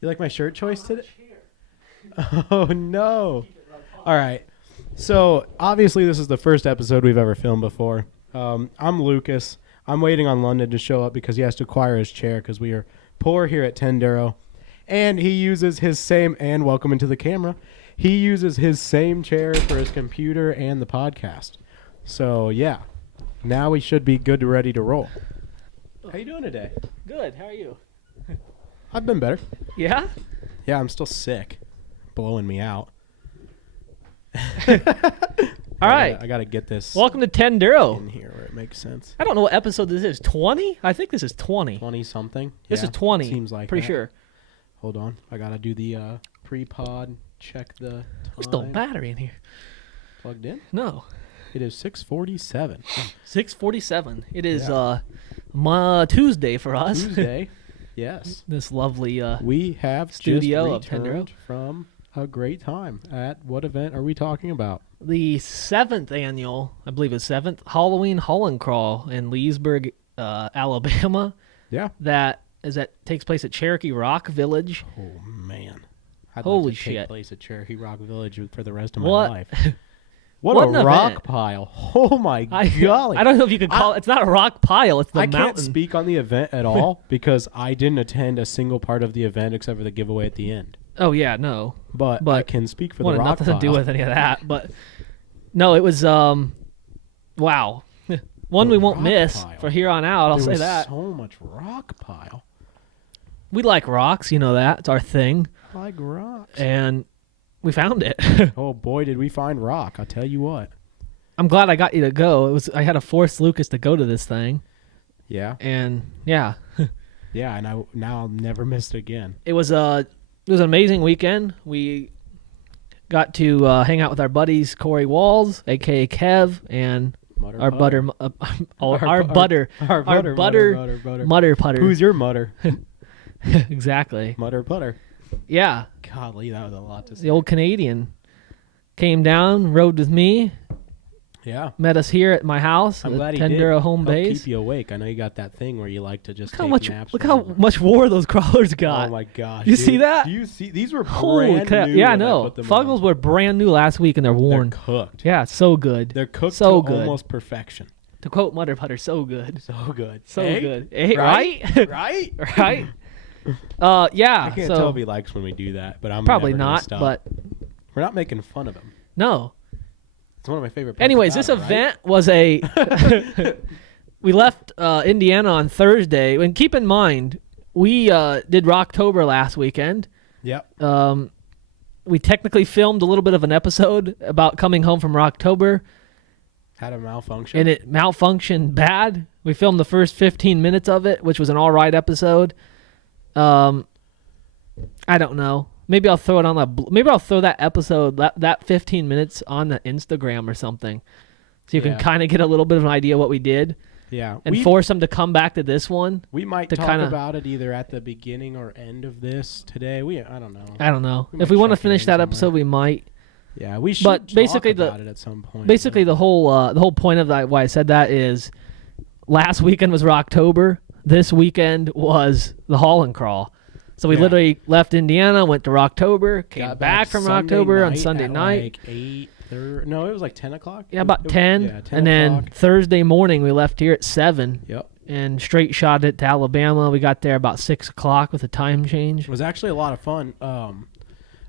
You like my shirt choice today? Oh, no. All right. So, obviously, this is the first episode we've ever filmed before. I'm Lucas. I'm waiting on London to show up because he has to acquire his chair because we are poor here at Tendero. And he uses his same, and welcome into the camera, he uses his same chair for his computer and the podcast. So, yeah. Now we should be good and ready to roll. How you doing today? Good. How are you? I've been better. Yeah? Yeah, I'm still sick. Blowing me out. All right. I got to get this Welcome to Tendero. in here where it makes sense. I don't know what episode this is. 20? I think this is 20. 20-something? This Yeah, is 20. Seems like Pretty that. sure. Hold on. I got to do the pre-pod, check the time. There's no battery in here. Plugged in? No. It is 6:47. 6:47. It is Yeah. Tuesday for us. Tuesday. Yes. This lovely We have Studio of just returned from a great time. At what event are we talking about? the 7th annual, I believe it's 7th, Halloween Holland Crawl in Leesburg, Alabama. Yeah. That takes place at Cherokee Rock Village. Oh, man. I'd Holy like to take shit. place at Cherokee Rock Village for the rest of my What? life. What What a an rock event. pile. Oh, my golly. I don't know if you could call it. It's not a rock pile. It's the I mountain. can't speak on the event at all because I didn't attend a single part of the event except for the giveaway at the end. Oh, yeah, no. But I can speak for the Wanted rock nothing pile. to do with any of that. But no, it was wow. One The we won't rock miss pile. for here on out. I'll There say was that. so much rock pile. We like rocks, you know that. It's our thing. I like rocks. And we found it. Oh, boy, did we find rock. I'll tell you what. I'm glad I got you to go. I had to force Lucas to go to this thing. Yeah. And yeah. Yeah, and now I'll never miss it again. It was an amazing weekend. We got to hang out with our buddies Corey Walls, aka Kev, and our butter putter. Who's your mutter? Exactly. Mutter putter. Yeah. Golly, that was a lot to say. The old Canadian came down, rode with me, Yeah. met us here at my house, I'm at glad he did. Tendero home Help base. keep you awake. I know you got that thing where you like to just Look how take much naps. look how whenever. much war those crawlers got. Oh my gosh! You dude. see that? Do you see? These were Holy brand crap. new. Yeah, I when know. put them Fuggles on. were brand new last week and they're worn. They're cooked. Yeah, it's so good. They're cooked so to good. almost perfection. To quote Mutter Putter, so good. So good. So Hey? good. Hey, Right? right? Right? Right? Yeah. I can't so tell if he likes when we do that, but I'm probably never gonna not, stop. but We're not making fun of him. no. It's one of my favorite parts Anyways, about this it, right? event was a. We left Indiana on Thursday, and keep in mind we did Rocktober last weekend. Yep. We technically filmed a little bit of an episode about coming home from Rocktober, Had a malfunction. and it malfunctioned bad. We filmed the first 15 minutes of it, which was an all right episode. I don't know. Maybe I'll throw it on maybe I'll throw that episode, that 15 minutes on the Instagram or something, so you can Yeah. kind of get a little bit of an idea what we did, Yeah. and force them to come back to this one. We might to talk kinda- about it either at the beginning or end of this today. I don't know. I don't know. We If might we want to check it finish in that somewhere. episode, we might. Yeah, we should But talk basically about it at some point. Basically, the whole point of that, why I said that is, last weekend was Rocktober. This weekend was the Holland Crawl. So we Yeah. literally left Indiana, went to Rocktober, came Got back from Sunday Rocktober on night Sunday at night. Like 8:30. No, it was like 10 o'clock. Yeah, about 10. Yeah, 10 and then o'clock. Thursday morning, we left here at 7 Yep. and straight shot it to Alabama. We got there about 6 o'clock with a time change. It was actually a lot of fun.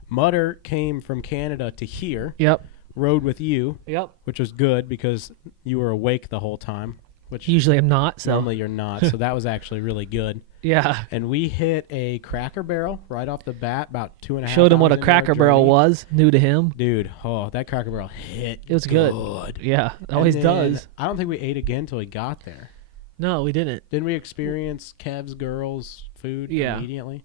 Mutter came from Canada to here, Yep. rode with you, Yep. which was good because you were awake the whole time, which Usually I'm not, so. normally you're not. So that was actually really good. Yeah. And we hit a Cracker Barrel right off the bat, about 2.5 Showed him what a hours into our Cracker Barrel journey. was, new to him. Dude, that Cracker Barrel hit. It was good. Yeah, it always And then does. I don't think we ate again until we got there. No, we didn't. Didn't we experience Kev's girls' food Yeah. immediately?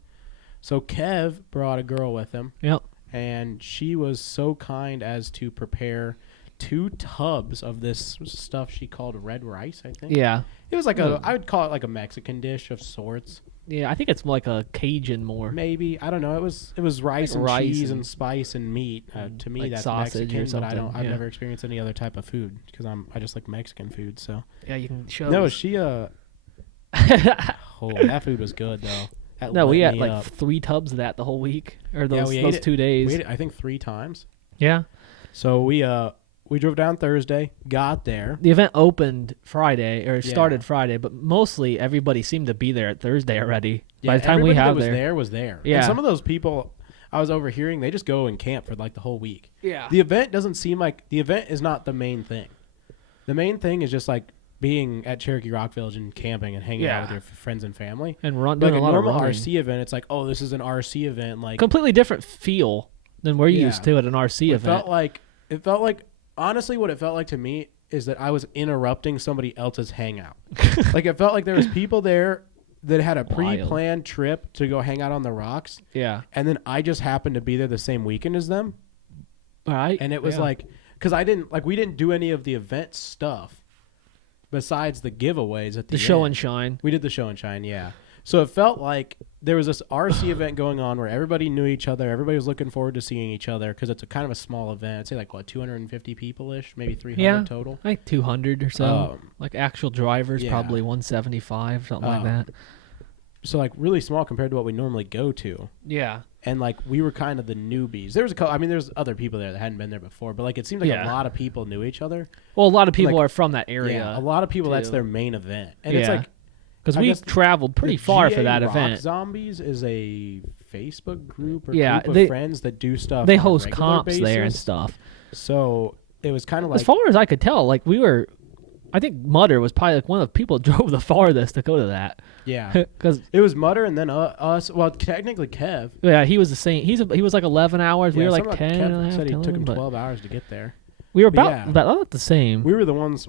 So Kev brought a girl with him, Yep. and she was so kind as to prepare 2 tubs of this stuff she called red rice, I think. Yeah. It was like I would call it like a Mexican dish of sorts. Yeah, I think it's like a Cajun more. Maybe. I don't know. It was rice Like and rice cheese and- and spice and meat. To me, like that's sausage or Mexican, but something, I've yeah. never experienced any other type of food because I just like Mexican food. So Yeah, you can show. no, she oh, that food was good though. That No, we lit had me like up. 3 tubs of that the whole week, or Yeah, those we ate those it. 2 days. We ate it, I think 3 times. Yeah. So we drove down Thursday, got there. The event opened Friday, or Yeah. started Friday, but mostly everybody seemed to be there at Thursday already. Yeah, By the time we everybody that have was there. there was there. Yeah. And some of those people I was overhearing, they just go and camp for like the whole week. Yeah. The event doesn't seem like the event is not the main thing. The main thing is just like being at Cherokee Rock Village and camping and hanging out with your friends and family. And doing Like a a lot normal of running. RC event, it's like, oh, this is an RC event. Like Completely different feel than we're Yeah. used to at an RC it event. felt like honestly, what it felt like to me is that I was interrupting somebody else's hangout. Like it felt like there was people there that had a Wild. pre-planned trip to go hang out on the rocks, Yeah. and then I just happened to be there the same weekend as them, Right. and it was Yeah. like, because we didn't do any of the event stuff besides the giveaways at the the show end. and shine. We did the show and shine, yeah. So it felt like there was this RC event going on where everybody knew each other. Everybody was looking forward to seeing each other because it's a kind of a small event. I'd say like, what, 250 people-ish, maybe 300 Yeah. total. Like 200 or so. Like actual drivers, yeah. probably 175, something like that. So like really small compared to what we normally go to. Yeah. And like we were kind of the newbies. There was there's other people there that hadn't been there before, but like it seemed like Yeah. a lot of people knew each other. Well, a lot of people Like, are from that area. Yeah, a lot of people, that's too. their main event. And it's Yeah. like, Because I we guess traveled pretty the far GA for that Rock event. Zombies is a Facebook group or Yeah, group they- of friends that do stuff. They on a host regular comps there and basis. stuff. So it was kind of like As far as I could tell, like I think Mutter was probably like one of the people that drove the farthest to go to that. yeah. Because It was Mutter and then us. Well, technically Kev. yeah, he was the same. He was like 11 hours. We Yeah, were like something 10 Kev and a half. said he 10, took him but 12 hours to get there. we were But about yeah. about the same. We were the ones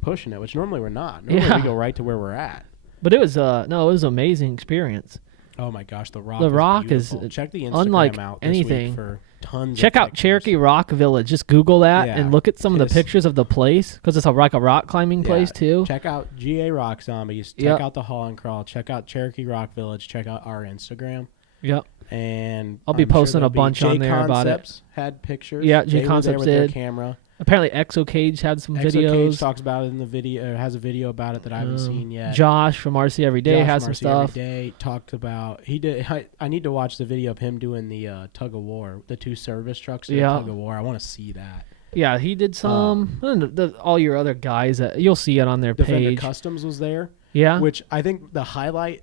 pushing it, which normally we're not. Normally Yeah. we go right to where we're at. But it was it was an amazing experience. Oh my gosh, the Rock. The Rock is beautiful. Check the Instagram unlike out this anything. week for tons. Check of out pictures. Cherokee Rock Village. Just Google that Yeah, and look at some of the it's- pictures of the place because it's a rock climbing Yeah, place too. Check out GA Rock Zombies. Check Yep. out the Hall and Crawl. Check out Cherokee Rock Village. Check out our Instagram. Yep. And I'll be I'm sure posting a there'll be bunch on there about it. Concepts had pictures. Yeah, They J were there Concepts with their did. camera. Apparently, Exocage had some Exo Cage videos. talks about it in the video. Or has a video about it that I haven't seen yet. Josh from RC Every Day Josh has from some RC Every stuff. Day talked about he did. I need to watch the video of him doing the tug of war, the 2 service trucks. Yeah. Tug of war. I want to see that. Yeah, he did some. And all your other guys, you'll see it on their Defender page. Customs was there, Yeah. which I think the highlight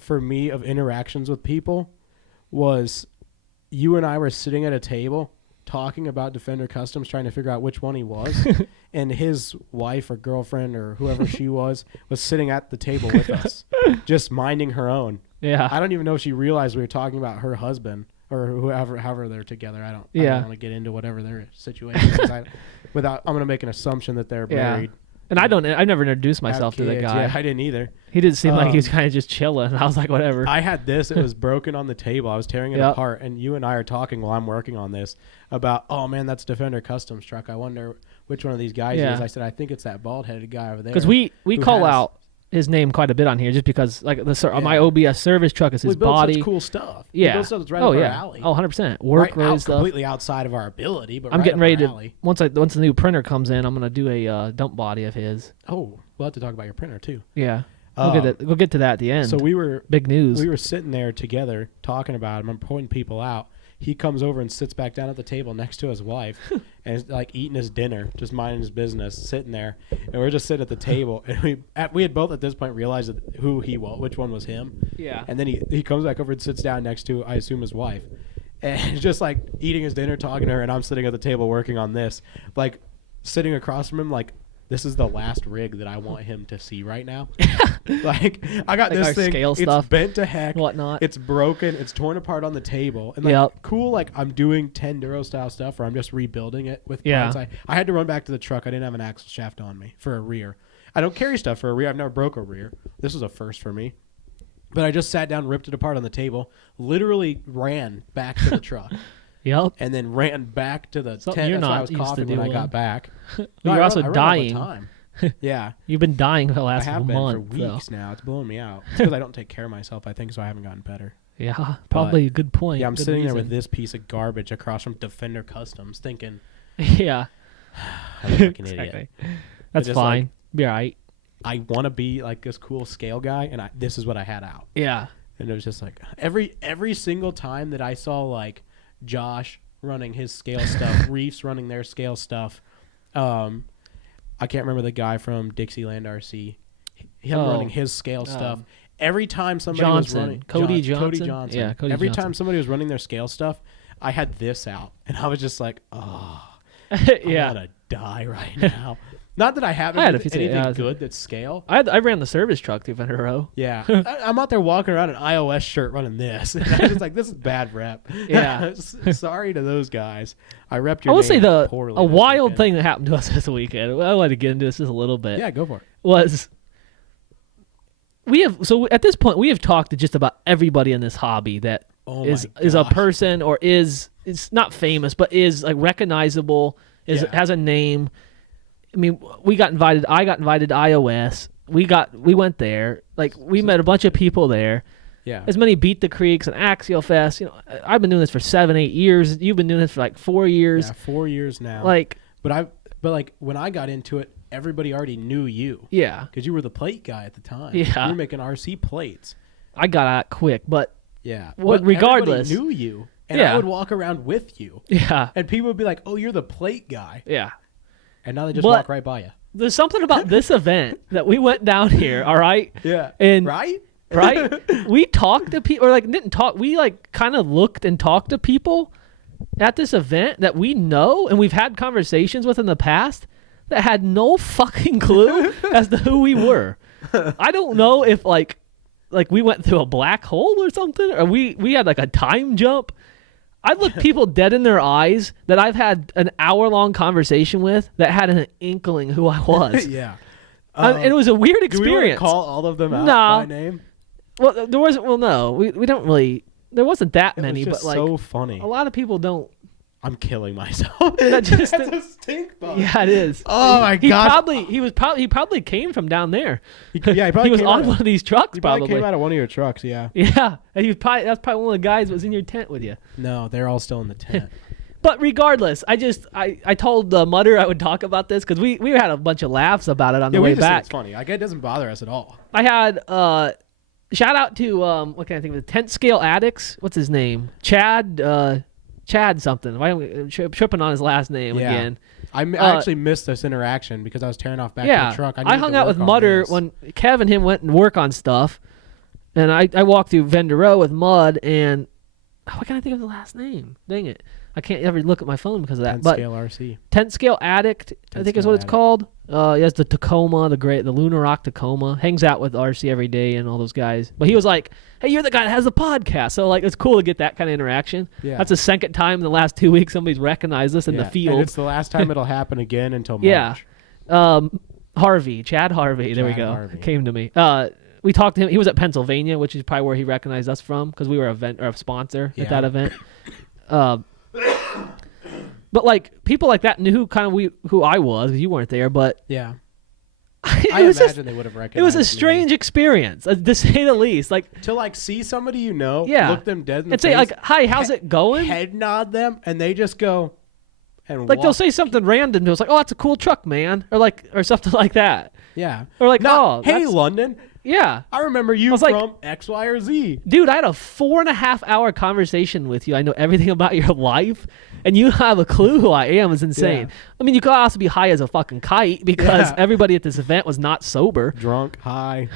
for me of interactions with people was you and I were sitting at a table talking about Defender Customs, trying to figure out which one he was, and his wife or girlfriend or whoever she was sitting at the table with us, just minding her own. Yeah. I don't even know if she realized we were talking about her husband or however they're together. I don't Yeah. want to get into whatever their situation is. I'm going to make an assumption that they're Yeah. married. And I never introduced have myself to the kids. guy. Yeah, I didn't either. He didn't seem like he was Um, kind of just chilling. I was like, whatever. I had this. It was broken on the table. I was tearing it Yep. apart, and you and I are talking while I'm working on this about, oh man, that's Defender Customs truck. I wonder which one of these guys Yeah. is. I said, I think it's that bald-headed guy over there. Because we who call has- out his name quite a bit on here just because like my Yeah. OBS service truck is we his build body. such cool stuff. We Yeah. build stuff that's right oh up yeah. our alley. Oh, 100%. Work right related out stuff. completely outside of our ability, but I'm right getting up ready our to alley. once the new printer comes in, I'm gonna do a dump body of his. Oh, we'll have to talk about your printer too. Yeah. Um, We'll get to that at the end. So we were Big news. sitting there together talking about him. I'm pointing people out. He comes over and sits back down at the table next to his wife and is like eating his dinner, just minding his business, sitting there. And we're just sitting at the table. And we had both at this point realized that who he was, which one was him. Yeah. And then he comes back over and sits down next to, I assume, his wife. And he's just like eating his dinner, talking to her. And I'm sitting at the table working on this, like sitting across from him, like, this is the last rig that I want him to see right now. Like, I got Like this our thing. scale It's stuff, bent to heck. whatnot. It's broken. It's torn apart on the table. And like, Yep. cool, like I'm doing 10 Duro style stuff or I'm just rebuilding it with Yeah. parts. I had to run back to the truck. I didn't have an axle shaft on me for a rear. I don't carry stuff for a rear. I've never broke a rear. This was a first for me. But I just sat down, ripped it apart on the table, literally ran back to the truck, Yep. and then ran back to the Something tent. you're That's why I not was used to coughing when I doing. got back. You're I also run all the dying. time. Yeah. You've been dying for the last I have been month. for so. weeks now. It's blowing me out. It's because I don't take care of myself, I think, so I haven't gotten better. Yeah, probably a good point. Yeah, I'm Good sitting there with reason. this piece of garbage across from Defender Customs thinking, Yeah. I'm a fucking idiot. Exactly. That's just fine. Be all right. I want to be like this cool scale guy, and this is what I had out. Yeah. And it was just like every single time that I saw like Josh running his scale stuff, Reefs running their scale stuff. I can't remember the guy from Dixieland RC. Him running his scale stuff. Every time somebody was running Cody Johnson. Yeah, Cody every Johnson. time somebody was running their scale stuff, I had this out, and I was just like, oh, yeah. I'm gonna die right now. Not that I haven't I had a anything few- yeah, good that's scale. I ran the service truck through Vendero. Yeah, I'm out there walking around in an iOS shirt running this. And I'm just like, this is bad rep. Yeah. Sorry to those guys. I repped your I will say name poorly a this wild weekend. thing that happened to us this weekend. I want to get into this just a little bit. Yeah, go for it. Was at this point we have talked to just about everybody in this hobby that Oh is my a gosh. person or is not famous but is like recognizable, Yeah. has a name. I mean, I got invited to iOS. We went there. Like we met a bunch of people there. Yeah. As many Beat the Creeks and Axial Fest. You know, I've been doing this for 7-8 years. You've been doing this for like 4 years. Yeah, 4 years now. Like, But like when I got into it, everybody already knew you yeah, because you were the plate guy at the time. Yeah. You were making RC plates. I got out quick, but Yeah. Well, But regardless. everybody knew you, and Yeah. I would walk around with you, yeah, and people would be like, "Oh, you're the plate guy," yeah. and now they just But- walk right by you. There's something about this event that we went down here. All right, Yeah. And- right. right? We talked to people, or like didn't talk. We like kind of looked and talked to people at this event that we know and we've had conversations with in the past that had no fucking clue as to who we were. I don't know if like we went through a black hole or something, or we had like a time jump. I looked people dead in their eyes that I've had an hour-long conversation with that had an inkling who I was. Yeah. And it was a weird Do we want to experience. call all of them out No. by name? Well, there wasn't. Well, no, we don't really. There wasn't that It many, was just but like so funny. a lot of people don't. I'm killing myself. That just- That's a stink bug. Yeah, it is. Oh my He god. he probably came from down there. He probably He was came on out one of, of these trucks, he probably probably. came out of one of your trucks. Yeah. Yeah, and that's probably one of the guys that was in your tent with you. No, they're all still in the tent. But regardless, I told Mutter I would talk about this because we had a bunch of laughs about it on Yeah, the we way just think back. it's funny. Like it doesn't bother us at all. I had shout out to what can I think of? Tent Scale Addicts. What's his name? Chad something. Why am I tripping on his last name Yeah. again? I actually missed this interaction because I was tearing off back to Yeah, the truck. I needed hung to out work with on Mutter this. when Kev and him went and work on stuff, and I walked through Vendero with Mud, and why can't I think of the last name? Dang it, I can't ever look at my phone because of that. 10 But scale RC. Tent Scale Addict, I 10 think is Scale what it's Addict. called. He has the Tacoma, the Lunar Rock Tacoma. Hangs out with RC every day and all those guys. But he was like, "Hey, you're the guy that has the podcast." So like, it's cool to get that kind of interaction. Yeah. That's the second time in the last 2 weeks somebody's recognized us in the And field. it's the last time it'll happen again until Yeah. March. Chad Harvey. There we Chad go. Harvey. Came to me. We talked to him. He was at Pennsylvania, which is probably where he recognized us from because we were a sponsor at Yeah. that event. But like people like that knew kind of who I was. 'Cause you weren't there, but Yeah. it I was imagine just, they would have it recognized was a strange experience, to say the least. Like, To like see somebody you know, Yeah. look them dead in the and say face, like, "Hi, how's it going?" head nod them, and they just go and Like walk. they'll say something random. It's like, "Oh, that's a cool truck, man," or something like that. Yeah. Or like, Not, "Oh, hey, that's- London, yeah." I remember you was like- from X, Y, or Z. Dude, I had a 4.5-hour conversation with you. I know everything about your life, and you have a clue who I am. Is insane. Yeah. I mean, you could also be high as a fucking kite because Yeah. everybody at this event was not sober. Drunk, high,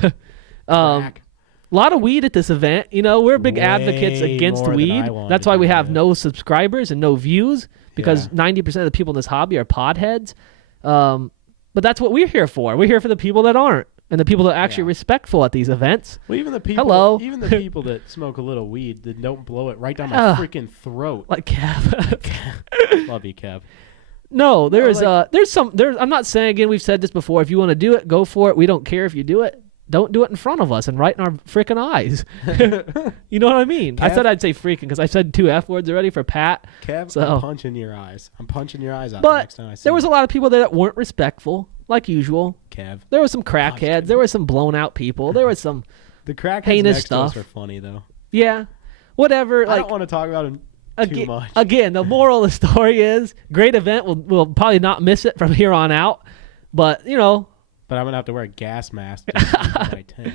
A crack. lot of weed at this event. You know, we're big advocates Way against more than weed. I wanted That's why to we do have that. no subscribers and no views because Yeah. 90% of the people in this hobby are podheads. But that's what we're here for. We're here for the people that aren't and the people that are actually Yeah. respectful at these events. Well, even the people, Hello. even the people that smoke a little weed that don't blow it right down my Ugh. freaking throat. Like Kev. Love you, Kev. No, there's like- I'm not saying, again, we've said this before, if you want to do it, go for it. We don't care if you do it. Don't do it in front of us and right in our freaking eyes. You know what I mean? I Kev? said I'd say freaking because I said 2 F words already for Pat. Kev, So- I'm punching your eyes. I'm punching your eyes out the But next time I see there was you, a lot of people there that weren't respectful, like usual. Kev. There were some crackheads. There were some blown out people. There was some, The crackheads heinous next to us stuff. are funny though. yeah, whatever. I Like, don't want to talk about them too again, much. again, the moral of the story is great event. We'll probably not miss it from here on out. But, you know, But I'm gonna have to wear a gas mask to sleep in my tent.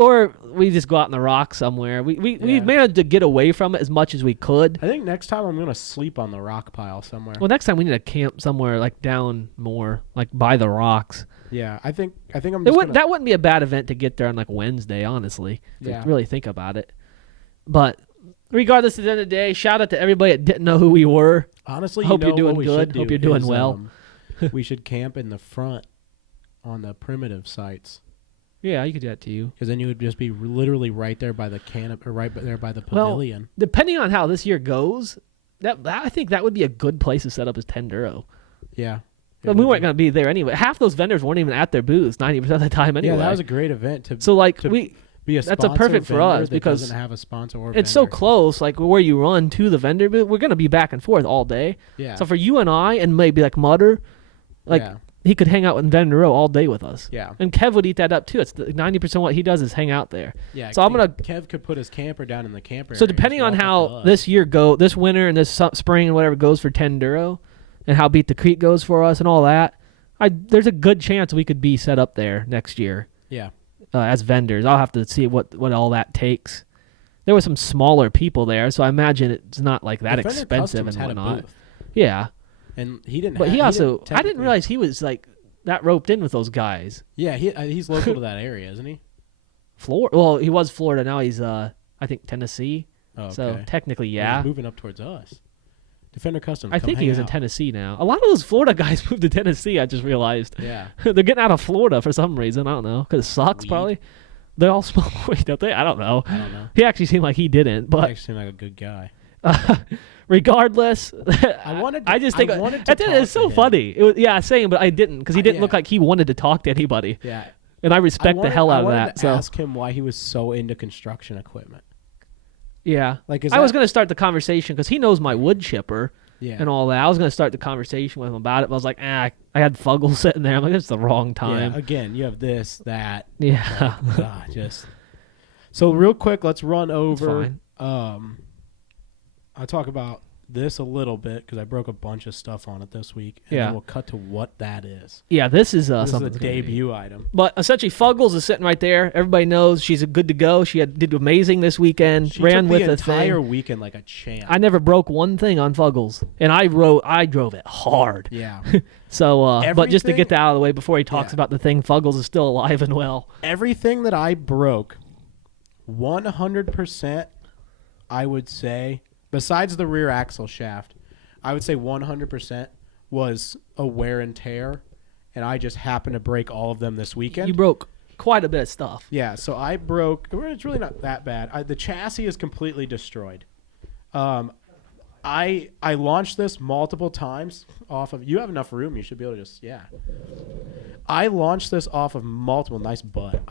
Or we just go out in the rock somewhere. We Yeah. managed to get away from it as much as we could. I think next time I'm gonna sleep on the rock pile somewhere. Well, next time we need to camp somewhere like down more, like by the rocks. Yeah, I think I'm It just wouldn't, that wouldn't be a bad event to get there on like Wednesday, honestly. If you Yeah. really think about it. But regardless, at the end of the day, shout out to everybody that didn't know who we were. honestly. Hope you you're know what doing we good. should Hope do you're doing is, well. We should camp in the front on the primitive sites, Yeah, you could do that to you. because then you would just be literally right there by the canopy, or right there by the Well, pavilion. Depending on how this year goes, that I think that would be a good place to set up as Tenduro. Yeah. But we weren't going to be there anyway. Half those vendors weren't even at their booths 90% of the time anyway. Yeah, that was a great event to so like to we be a that's a sponsor perfect for vendor us that because doesn't have a sponsor or it's so vendor. close, like where you run to the vendor booth, we're going to be back and forth all day. Yeah. So for you and I and maybe like Mutter, like yeah. he could hang out in Vendor Row all day with us. Yeah. And Kev would eat that up too. It's 90% what he does is hang out there. Yeah. So I'm gonna- Kev could put his camper down in the camper. So area and depending just on walk how up to us. this winter and this spring and whatever goes for Tenduro, and how Beat the Creek goes for us and all that, there's a good chance we could be set up there next year Yeah. as vendors. I'll have to see what all that takes. There were some smaller people there, so I imagine it's not like that Defender expensive Customs and had a whatnot. booth, Yeah, and he didn't. but ha- he also I didn't technically- realize he was like that roped in with those guys. Yeah, he's local to that area, isn't he? Florida. Well, he was Florida. Now he's I think Tennessee. Oh, okay. So technically, Well, yeah. he's moving up towards us. Defender Customs. I come think he hang was in out. Tennessee now. A lot of those Florida guys moved to Tennessee. I just realized Yeah. they're getting out of Florida for some reason. I don't know because it sucks. Weed. Probably they all smoke weed, don't they? I don't know. I don't know. He actually seemed like he didn't, He but actually seemed like a good guy. regardless, wanted I to- just think I wanted to it's talk so to him. funny. It was, yeah, same, but I didn't because he didn't look yeah. like he wanted to talk to anybody, Yeah. and I respect the hell out I of wanted that. to So ask him why he was so into construction equipment. yeah, Like, is I was that- gonna start the conversation because he knows my wood chipper. Yeah. And all that. I was going to start the conversation with him about it, but I was like, I had Fuggle sitting there. I'm like, it's the wrong time. Yeah. Again, you have this, that. Yeah. Just. So real quick, let's run over. fine. I'll talk about this a little bit because I broke a bunch of stuff on it this week. And Yeah. then we'll cut to what that is. Yeah, this is This is something a debut item. But essentially, Fuggles is sitting right there. Everybody knows she's good to go. She did amazing this weekend. She ran took with the the entire thing. weekend like a champ. I never broke one thing on Fuggles, and I drove it hard. Yeah. So, but just to Everything- get that out of the way before he talks Yeah. about the thing, Fuggles is still alive and well. Everything that I broke, 100%, I would say, besides the rear axle shaft, I would say 100% was a wear and tear, and I just happened to break all of them this weekend. You broke quite a bit of stuff. Yeah, so I broke. It's really not that bad. The chassis is completely destroyed. I launched this multiple times off of. You have enough room. You should be able to just I launched this off of multiple. Nice butt.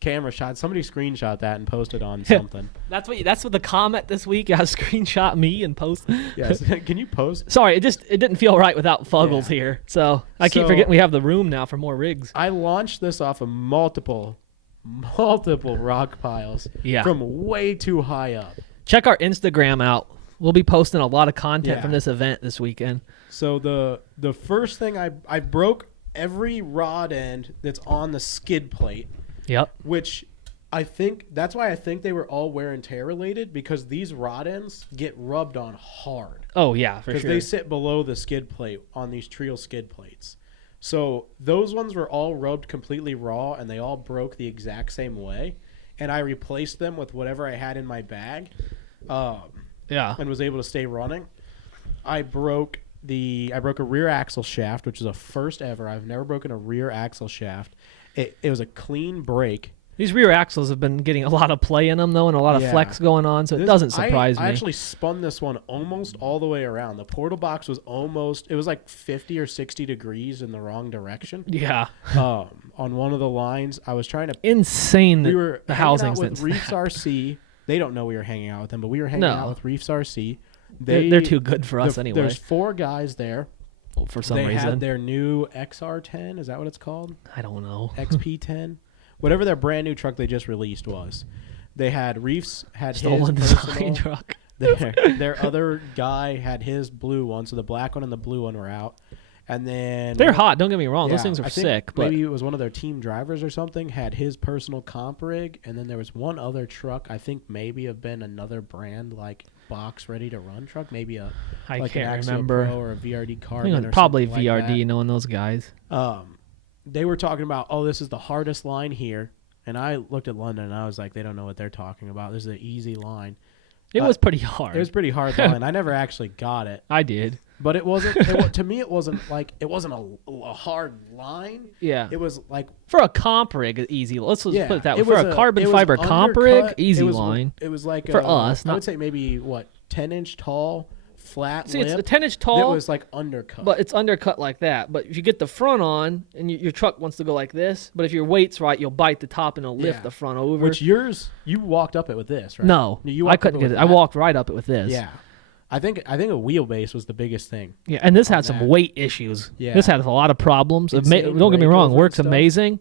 Camera shot. Somebody screenshot that and posted on something. That's what the comment this week. I screenshot me and post. Yes. Can you post? Sorry, it didn't feel right without Fuggles Yeah. here. So I keep So- forgetting we have the room now for more rigs. I launched this off of multiple rock piles. Yeah. From way too high up. Check our Instagram out. We'll be posting a lot of content Yeah. from this event this weekend. So the first thing I broke every rod end that's on the skid plate, Yep. which I think that's why I think they were all wear and tear related, because these rod ends get rubbed on hard Oh yeah, for because sure. they sit below the skid plate on these Trio skid plates. So those ones were all rubbed completely raw, and they all broke the exact same way. And I replaced them with whatever I had in my bag, yeah. and was able to stay running. I broke a rear axle shaft, which is a first ever. I've never broken a rear axle shaft. It was a clean break. These rear axles have been getting a lot of play in them though, and a lot of Yeah. flex going on, so it doesn't surprise me. I actually spun this one almost all the way around. The portal box was it was like 50 or 60 degrees in the wrong direction. Yeah. On one of the lines, I was trying to. Insane We were the hanging out housings with that Reefs RC. They don't know we were hanging out with them, but we were hanging No. out with Reefs RC. they're too good for us anyway. There's 4 guys there. For some They reason. had their new XR10. Is that what it's called? I don't know. XP10, whatever their brand new truck they just released was. They had Reefs had Stolen his design personal. truck. Their other guy had his blue one, so the black one and the blue one were out. And then They're hot. Don't get me wrong. Those yeah, things are I think sick. But maybe it was one of their team drivers or something had his personal comp rig, and then there was one other truck. I think maybe have been another brand like box ready to run truck, maybe a I like can't an Axio remember. Pro or a VRD I Carbon think or probably something VRD, like knowing those guys. that. They were talking about, oh, this is the hardest line here, and I looked at London and I was like, they don't know what they're talking about. This is an easy line. It was pretty hard. It was pretty hard line. I never actually got it. I did. But it wasn't. To me, it wasn't a hard line. Yeah. It was like For a comp rig, easy. Let's just yeah, put it that way. it For was a carbon it was fiber comp rig, undercut. easy It was, line. It was like For us, I not- would say maybe 10-inch tall, flat See, it's a lip 10-inch that tall, was like undercut. but it's undercut like that. But if you get the front on and your truck wants to go like this, but if your weight's right, you'll bite the top and it'll lift Yeah. the front over. which yours, you walked up it with this, right? No, You I walked up couldn't it get with it. I that? walked right up it with this. Yeah, I think a wheelbase was the biggest thing. Yeah, and this on had some that. weight issues. Yeah. This has a lot of problems. Don't Insane get me weight wrong, over works and stuff. amazing.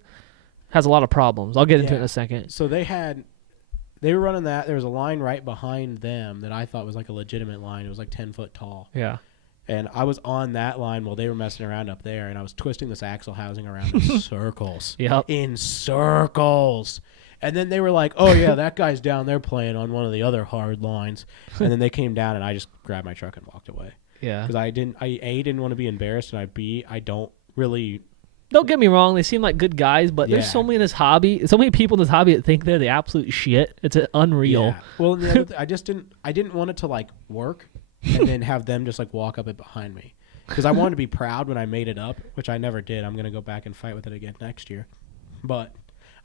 Has a lot of problems. I'll get into it Yeah. in a second. So they were running that. There was a line right behind them that I thought was like a legitimate line. It was like 10 foot tall. Yeah. And I was on that line while they were messing around up there, and I was twisting this axle housing around in circles. Yep. In circles. And then they were like, oh, yeah, that guy's down there playing on one of the other hard lines. And then they came down, and I just grabbed my truck and walked away. Yeah. Because I didn't want to be embarrassed, and I don't really. Don't get me wrong, they seem like good guys, but there's Yeah. so many in this hobby, so many people in this hobby that think they're the absolute shit. It's unreal. Yeah. Well, and the other I didn't want it to like work and then have them just like walk up it behind me. Because I wanted to be proud when I made it up, which I never did. I'm going to go back and fight with it again next year. But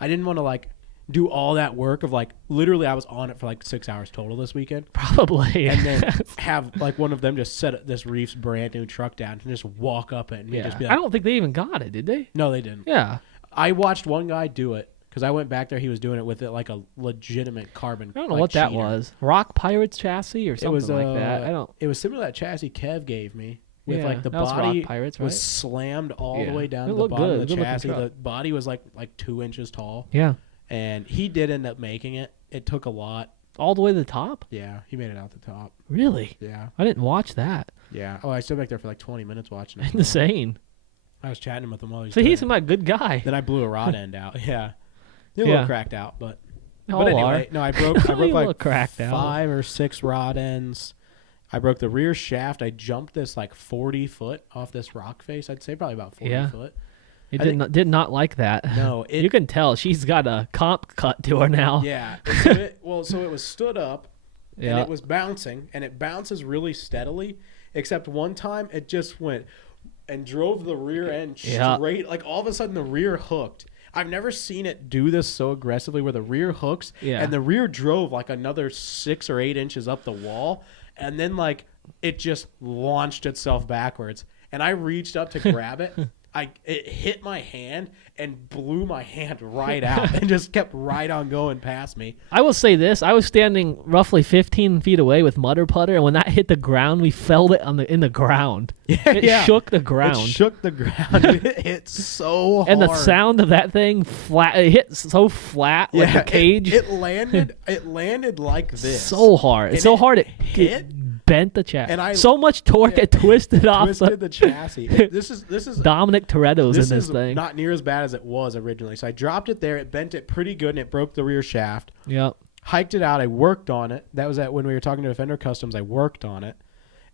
I didn't want to like do all that work of like literally I was on it for like 6 hours total this weekend. Probably. And then have like one of them just set this Reef's brand new truck down and just walk up it and me yeah. just be I like, don't think they even got it, did they? no, they didn't. Yeah. I watched one guy do it because I went back there. He was doing it with it like a legitimate carbon. I don't know like, what that cheater. was. Rock Pirates chassis or something It was like that. I don't. It was similar to that chassis Kev gave me. With Yeah, like the that was body Rock Pirates, was right? slammed all Yeah. the way down It to the looked bottom good. of the Good-looking chassis. truck. The body was like 2 inches tall, Yeah. and he did end up making it. It took a lot. All the way to the top? Yeah, he made it out the top. Really? Yeah, I didn't watch that. yeah. Oh, I stood back there for like 20 minutes watching it. Insane. I was chatting with him while he was So doing he's it. my good guy. Then I blew a rod end out. Yeah, a Yeah. little cracked out, but All anyway, are. no, I broke You look like cracked out. 5 or 6 rod ends. I broke the rear shaft. I jumped this like 40 foot off this rock face. I'd say probably about 40 Yeah. foot. He I did not like that. No, You can tell she's got a comp cut to her now. Yeah. So it was stood up and Yeah. it was bouncing, and it bounces really steadily, except one time it just went and drove the rear end Yeah. straight. Like all of a sudden the rear hooked. I've never seen it do this so aggressively where the rear hooks Yeah. and the rear drove like another 6 or 8 inches up the wall, and then like it just launched itself backwards. And I reached up to grab it. It hit my hand and blew my hand right out and just kept right on going past me. I will say this: I was standing roughly 15 feet away with mutter putter, and when that hit the ground, we felt it in the ground. It shook the ground. It shook the ground. It hit so hard. And the sound of that thing it hit so flat, like the cage. It landed like this. so hard. It's so hard it hit. bent the chassis. And so much torque it twisted off. Twisted the chassis. This is Dominic Toretto's this in this is thing. not near as bad as it was originally. So I dropped it there. It bent it pretty good, and it broke the rear shaft. Yep. Hiked it out. I worked on it. That was when we were talking to Defender Customs. I worked on it,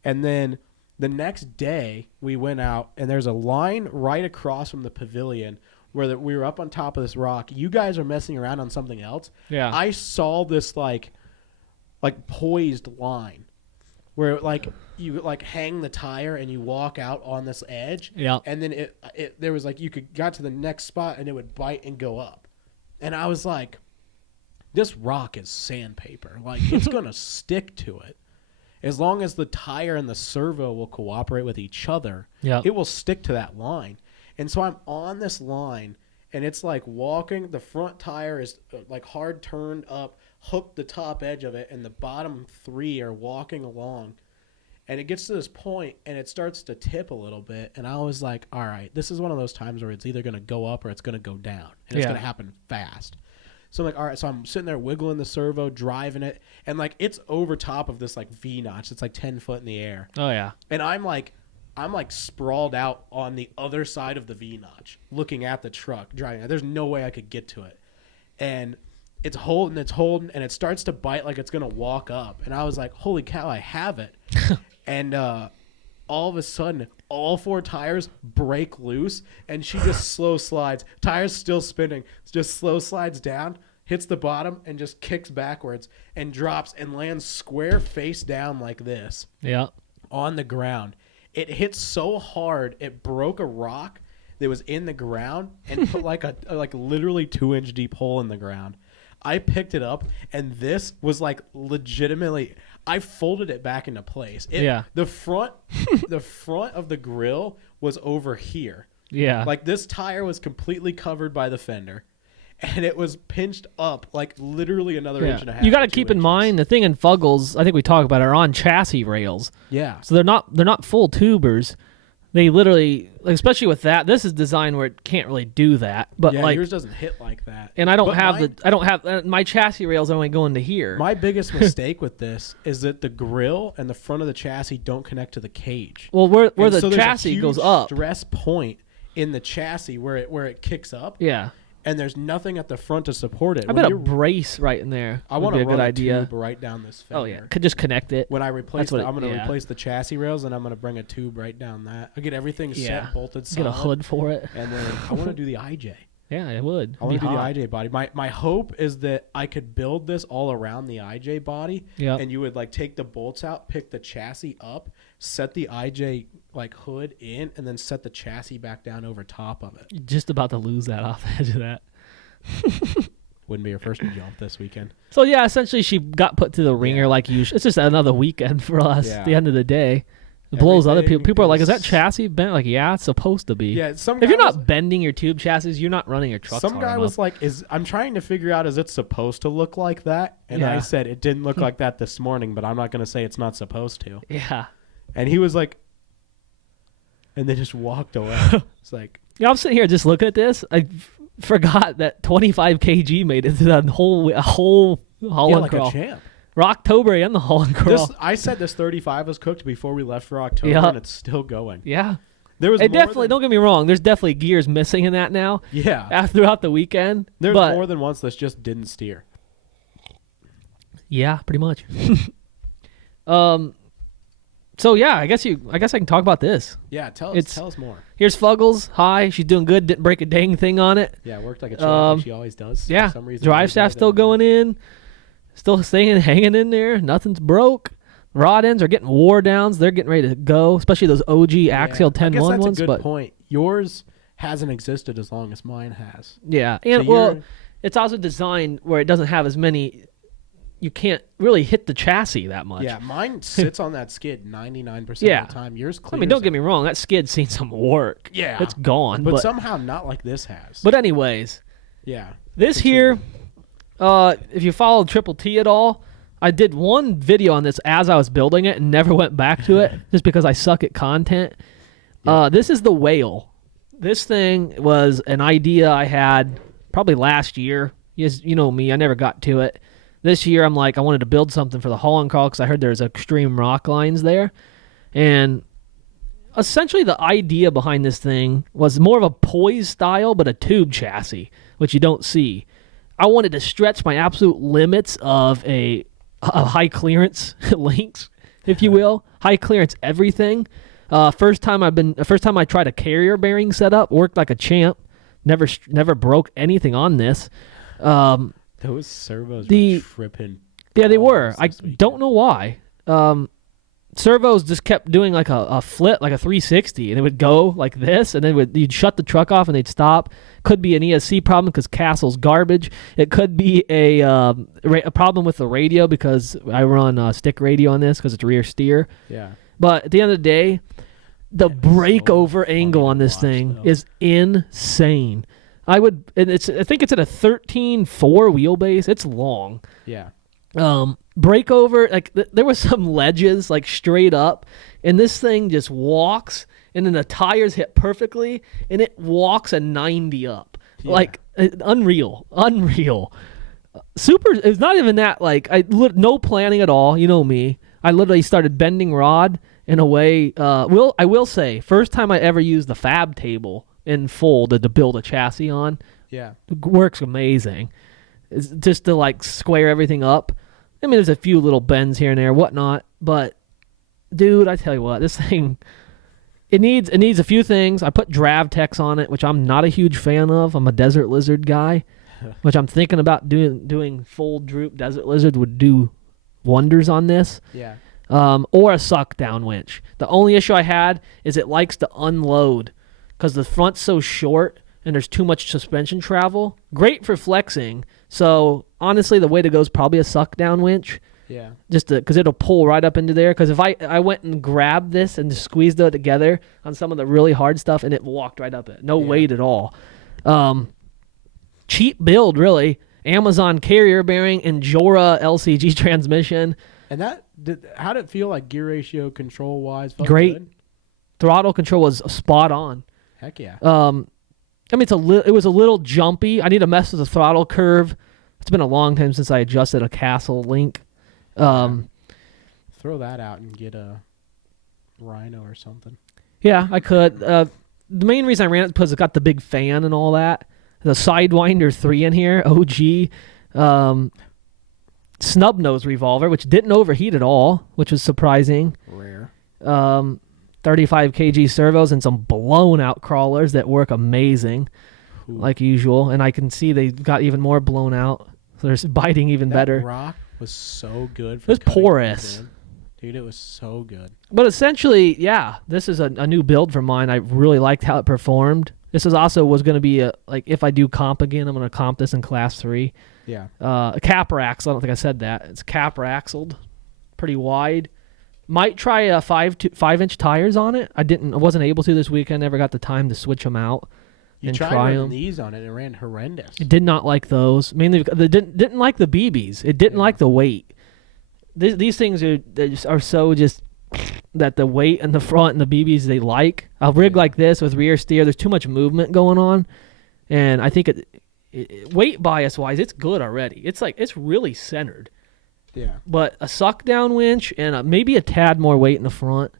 and then the next day we went out, and there's a line right across from the pavilion where we were up on top of this rock. You guys are messing around on something else. Yeah. I saw this like poised line where like you like hang the tire and you walk out on this edge. Yeah. And then it there was like you got to the next spot and it would bite and go up. And I was like, this rock is sandpaper. Like it's gonna stick to it. As long as the tire and the servo will cooperate with each other, Yep. it will stick to that line. And so I'm on this line, and it's like walking. The front tire is like hard turned up, hooked the top edge of it, and the bottom 3 are walking along. And it gets to this point, and it starts to tip a little bit. And I was like, all right, this is one of those times where it's either going to go up or it's going to go down. And it's Yeah. going to happen fast. So I'm like, all right. So I'm sitting there wiggling the servo, driving it. And like it's over top of this like V-notch. It's like 10 foot in the air. Oh yeah. And I'm like, I'm like sprawled out on the other side of the V-notch, looking at the truck driving. There's no way I could get to it, and it's holding, and it starts to bite like it's gonna walk up. And I was like, "Holy cow, I have it!" And all of a sudden, all 4 tires break loose, and she just slow slides. Tires still spinning, just slow slides down, hits the bottom, and just kicks backwards and drops and lands square face down like this. Yeah. On the ground. It hit so hard it broke a rock that was in the ground and put like a literally 2-inch deep hole in the ground. I picked it up, and this was like legitimately, I folded it back into place. The front of the grill was over here. Yeah. Like this tire was completely covered by the fender, and it was pinched up like literally another inch and a half. You got to keep in mind the thing in Fuggles, I think we talked about, are on chassis rails. Yeah. So they're not full tubers. They literally, like, especially with that, this is designed where it can't really do that. But yeah, like yours doesn't hit like that. And I don't have my chassis rails only going to here. My biggest mistake with this is that the grill and the front of the chassis don't connect to the cage. Well, where the so chassis goes up, stress point in the chassis where it kicks up. Yeah. And there's nothing at the front to support it. I bet a brace right in there. I want to to run a a idea. tube right down this fender. Oh yeah, could just connect it. When I replace I'm going to replace the chassis rails, and I'm going to bring a tube right down that. I get everything set, bolted, solid. Get a hood for it, and then I want to do the IJ. Yeah, it would. I want to do the IJ body. My hope is that I could build this all around the IJ body. Yeah. And you would like take the bolts out, pick the chassis up, set the IJ like hood in, and then set the chassis back down over top of it. You're just about to lose that off the edge of that. Wouldn't be your first jump this weekend. So yeah, essentially she got put to the ringer like usual. It's just another weekend for us. At the end of the day, it blows other people. People are like, "Is that chassis bent?" Like, yeah, it's supposed to be. Yeah, if you're not bending your tube chassis, you're not running your truck. Some guy was like, I'm trying to figure out, is it supposed to look like that? And I said, it didn't look like that this morning, but I'm not going to say it's not supposed to. Yeah. And he was like, and they just walked away. It's like, yeah, I'm sitting here just looking at this. I forgot that 25 kg made it to that whole Holland crawl. A champ. Rocktober and the Holland crawl. I said this 35 was cooked before we left for October, and it's still going. Yeah. There was don't get me wrong, there's definitely gears missing in that now. Yeah. Throughout the weekend. There's more than once this just didn't steer. Yeah, pretty much. So yeah, I guess I can talk about this. Yeah, tell us more. Here's Fuggles. Hi, she's doing good. Didn't break a dang thing on it. Yeah, worked like a champ like she always does. Yeah, for some reason, drive shaft still going in, still hanging in there. Nothing's broke. Rod ends are getting war downs. They're getting ready to go, especially those OG Axial 10-1 ones. I guess that's a good point. Yours hasn't existed as long as mine has. Yeah, and it's also designed where it doesn't have as many. You can't really hit the chassis that much. Yeah, mine sits on that skid 99% of the time. Yours clears. I mean, don't get me wrong. That skid's seen some work. Yeah. It's gone. But somehow not like this has. But anyways. Yeah. This here, if you follow Triple T at all, I did one video on this as I was building it and never went back to it just because I suck at content. Yeah. This is the Whale. This thing was an idea I had probably last year. You know me. I never got to it. This year, I'm like, I wanted to build something for the Holland Crawl because I heard there's extreme rock lines there. And essentially the idea behind this thing was more of a poise style, but a tube chassis, which you don't see. I wanted to stretch my absolute limits of a high clearance links, if you will. High clearance everything. First time I tried a carrier bearing setup, worked like a champ. Never broke anything on this. Those servos were tripping. Yeah, they were. I don't know why. Servos just kept doing like a flip, like a 360, and it would go like this, and then you'd shut the truck off and they'd stop. Could be an ESC problem because Castle's garbage. It could be a problem with the radio because I run stick radio on this because it's rear steer. Yeah. But at the end of the day, the breakover angle on this thing is insane. I think it's at a 13.4 wheelbase. It's long. Yeah. Breakover, like there was some ledges like straight up, and this thing just walks, and then the tires hit perfectly, and it walks a 90 up. Yeah. Like unreal. Super. It's not even that. Like no planning at all. You know me. I literally started bending rod in a way. I will say, first time I ever used the fab table in full to build a chassis on. Yeah. It works amazing. It's just to like square everything up. I mean, there's a few little bends here and there, whatnot, but dude, I tell you what, this thing, it needs a few things. I put Dravtex on it, which I'm not a huge fan of. I'm a Desert Lizard guy, which I'm thinking about doing full droop. Desert Lizard would do wonders on this. Yeah. Or a suck down winch. The only issue I had is it likes to unload because the front's so short and there's too much suspension travel. Great for flexing. So honestly, the way to go is probably a suck down winch. Yeah. Just because it'll pull right up into there. Because if I went and grabbed this and squeezed it together on some of the really hard stuff, and it walked right up it. No weight at all. Cheap build, really. Amazon carrier bearing, Injora LCG transmission. And how did it feel like gear ratio control wise? Great. Good? Throttle control was spot on. Heck yeah. I mean, it was a little jumpy. I need to mess with the throttle curve. It's been a long time since I adjusted a Castle Link. Throw that out and get a Rhino or something. Yeah, I could. The main reason I ran it because it got the big fan and all that. The Sidewinder 3 in here, OG. Snub nose revolver, which didn't overheat at all, which was surprising. Rare. 35 kg servos and some blown out crawlers that work amazing, like usual. And I can see they got even more blown out. So they're biting even better. Rock was so good. It was porous. Dude, it was so good. But essentially, yeah, this is a new build for mine. I really liked how it performed. This was going to be if I do comp again, I'm going to comp this in class 3. Yeah. A capper axle. I don't think I said that. It's capper axled, pretty wide. Might try a 5-inch tires on it. I wasn't able to this weekend. Never got the time to switch them out. You and tried try running them. these on it. It ran horrendous. It did not like those. Mainly, they didn't like the BBs. It didn't like the weight. These things are so just that the weight and the front and the BBs they like. A rig like this with rear steer, there's too much movement going on, and I think weight bias wise, it's good already. It's really centered. Yeah. But a suck down winch and maybe a tad more weight in the front.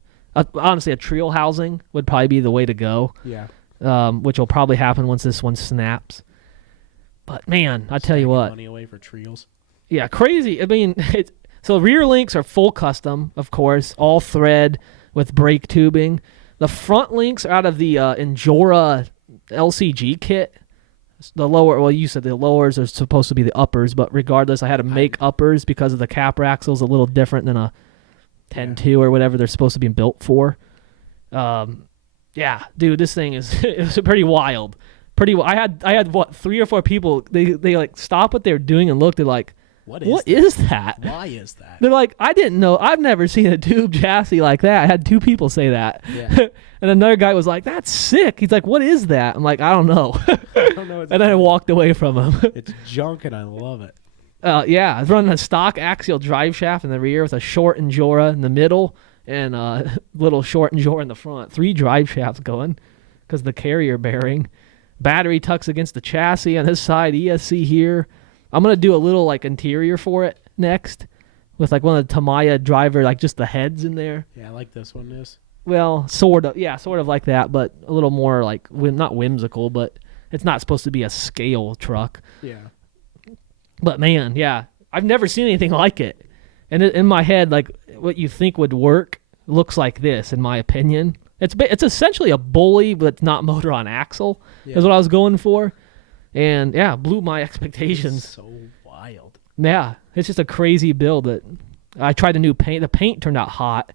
Honestly, a Treel housing would probably be the way to go. Yeah. Which will probably happen once this one snaps. But man, I tell you what. Money away for Treels. Yeah, crazy. I mean, so rear links are full custom, of course, all thread with brake tubing. The front links are out of the Injora LCG kit. The lower, well, you said the lowers are supposed to be the uppers, but regardless, I had to make uppers because of the capper axle's a little different than a 10-2 or whatever they're supposed to be built for. Yeah, dude, this thing it was pretty wild. I had what 3 or 4 people. They like stop what they're doing and looked. They're like, what is that? Why is that? They're like, I didn't know. I've never seen a tube chassis like that. I had 2 people say that. Yeah. And another guy was like, that's sick. He's like, what is that? I'm like, I don't know. I don't know. And then I walked away from him. It's junk and I love it. Yeah, I was running a stock axial drive shaft in the rear with a short Injora in the middle and a little short Injora in the front. 3 drive shafts going because the carrier bearing. Battery tucks against the chassis on this side, ESC here. I'm going to do a little like interior for it next with like one of the Tamiya driver, like just the heads in there. Yeah, I like this one. Well, sort of. Yeah, sort of like that, but a little more like, not whimsical, but it's not supposed to be a scale truck. Yeah. But man, yeah, I've never seen anything like it. And in my head, like what you think would work looks like this, in my opinion. It's essentially a bully, but it's not motor on axle, is what I was going for. And yeah, blew my expectations. It's so wild. Yeah, it's just a crazy build. That I tried a new paint. The paint turned out hot.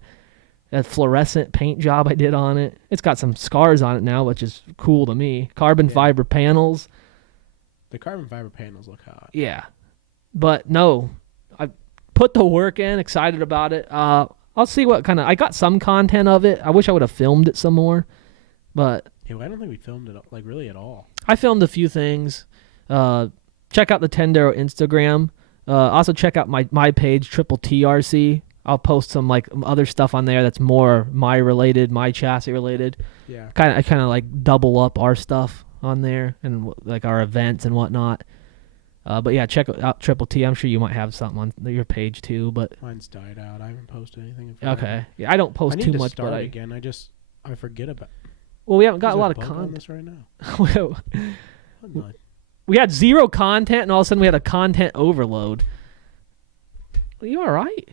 A fluorescent paint job I did on it. It's got some scars on it now, which is cool to me. Carbon fiber panels. The carbon fiber panels look hot. Yeah. But no, I put the work in, excited about it. I'll see what kind of, I got some content of it. I wish I would have filmed it some more, but yeah, I don't think we filmed it like really at all. I filmed a few things. Check out the Tendero Instagram. Also check out my page, Triple TRC. I'll post some like other stuff on there that's more my chassis related. Yeah. I kind of like double up our stuff on there and like our events and whatnot. But yeah, check out Triple T. I'm sure you might have something on your page too. But Mine's died out. I haven't posted anything. In forever. okay, yeah, I don't I post need too to much, start but again. I forget about. well, we haven't got There's a lot of bug on content. this right now. What the- We had 0 content, and all of a sudden we had a content overload. Are you all right?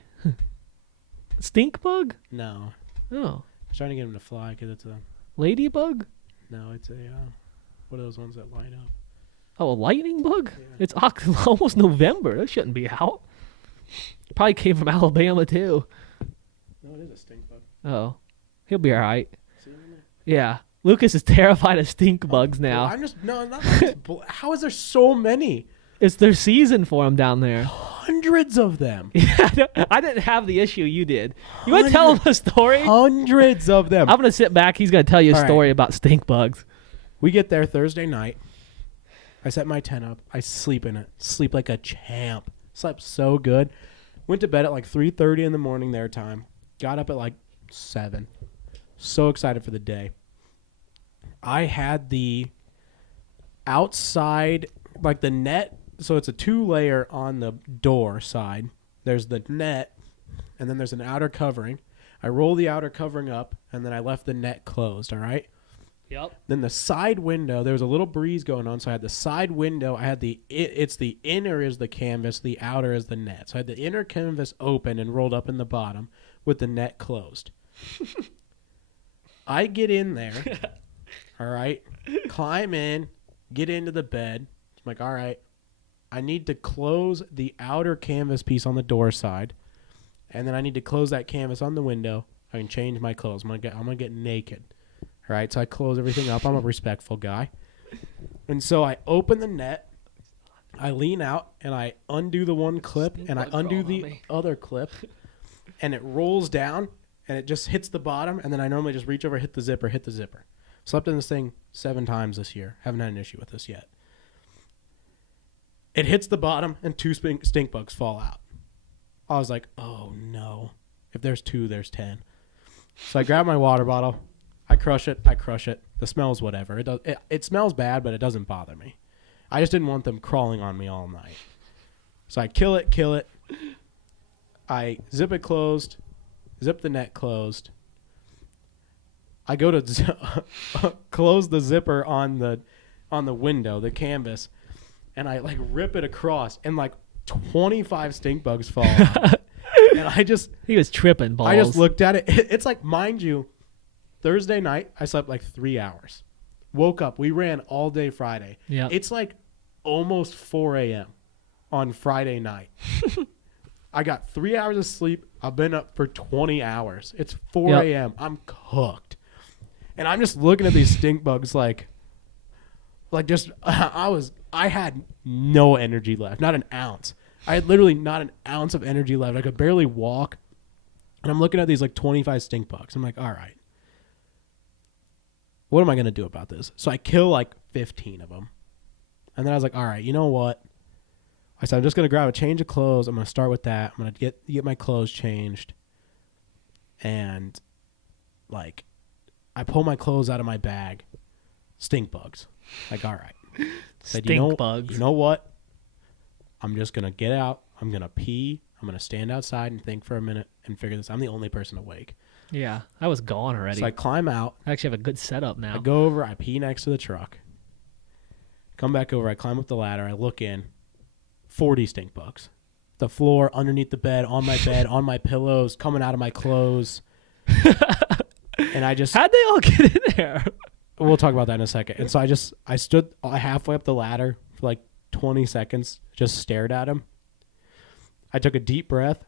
Stink bug? No, Oh, I'm trying to get him to fly because it's a. ladybug? No, it's a. What are those ones that light up? Oh, a lightning bug? Yeah. It's almost November. That shouldn't be out. Probably came from Alabama too. No, it is a stink bug. Oh, he'll be all right. See him in there? Yeah, Lucas is terrified of stink bugs now. I'm just not. Just, how is there so many? It's their season for him down there. Hundreds of them. Yeah, I didn't have the issue you did. You want to tell him a story? Hundreds of them. I'm gonna sit back. He's gonna tell you a All right. story about stink bugs. We get there Thursday night. I set my tent up. I sleep in it. Sleep like a champ. Slept so good. Went to bed at like 3:30 in the morning their time. Got up at like 7. So excited for the day. I had the outside, like the net. So it's a 2-layer on the door side. There's the net, and then there's an outer covering. I roll the outer covering up, and then I left the net closed, all right? Yep. Then the side window, there was a little breeze going on, so I had the side window. I had it's the inner is the canvas, the outer is the net. So I had the inner canvas open and rolled up in the bottom with the net closed. I get in there, all right, climb in, get into the bed. I'm like, all right, I need to close the outer canvas piece on the door side, and then I need to close that canvas on the window. I can change my clothes. I'm gonna get naked. All right, so I close everything up. I'm a respectful guy. And so I open the net, I lean out, and I undo the one clip, and I undo the other clip, and it rolls down, and it just hits the bottom, and then I normally just reach over, hit the zipper. Slept in this thing 7 times this year. Haven't had an issue with this yet. It hits the bottom, and 2 stink bugs fall out. I was like, oh, no. If there's 2, there's 10. So I grab my water bottle. I crush it. The smell's whatever. It smells bad, but it doesn't bother me. I just didn't want them crawling on me all night. So I kill it. I zip it closed, zip the net closed. I go to close the zipper on the window, the canvas, and I like rip it across, and like 25 stink bugs fall out. And He was tripping balls. I just looked at it. It's like, mind you, Thursday night, I slept like 3 hours. Woke up. We ran all day Friday. Yeah. It's like almost 4 a.m. on Friday night. I got 3 hours of sleep. I've been up for 20 hours. It's 4 a.m. I'm cooked. And I'm just looking at these stink bugs like just, I had no energy left. Not an ounce. I had literally not an ounce of energy left. I could barely walk. And I'm looking at these like 25 stink bugs. I'm like, all right. What am I going to do about this? So I kill like 15 of them. And then I was like, all right, you know what? I said, I'm just going to grab a change of clothes. I'm going to start with that. I'm going to get my clothes changed. And like, I pull my clothes out of my bag. Stink bugs. Like, all right. Said, Stink bugs. You know what? I'm just going to get out. I'm going to pee. I'm going to stand outside and think for a minute and figure this. I'm the only person awake. Yeah, I was gone already. So I climb out. I actually have a good setup now. I go over. I pee next to the truck. Come back over. I climb up the ladder. I look in. 40 stink bugs. The floor, underneath the bed, on my bed, on my pillows, coming out of my clothes. And I just... How'd they all get in there? We'll talk about that in a second. And so I stood halfway up the ladder for like 20 seconds, just stared at him. I took a deep breath,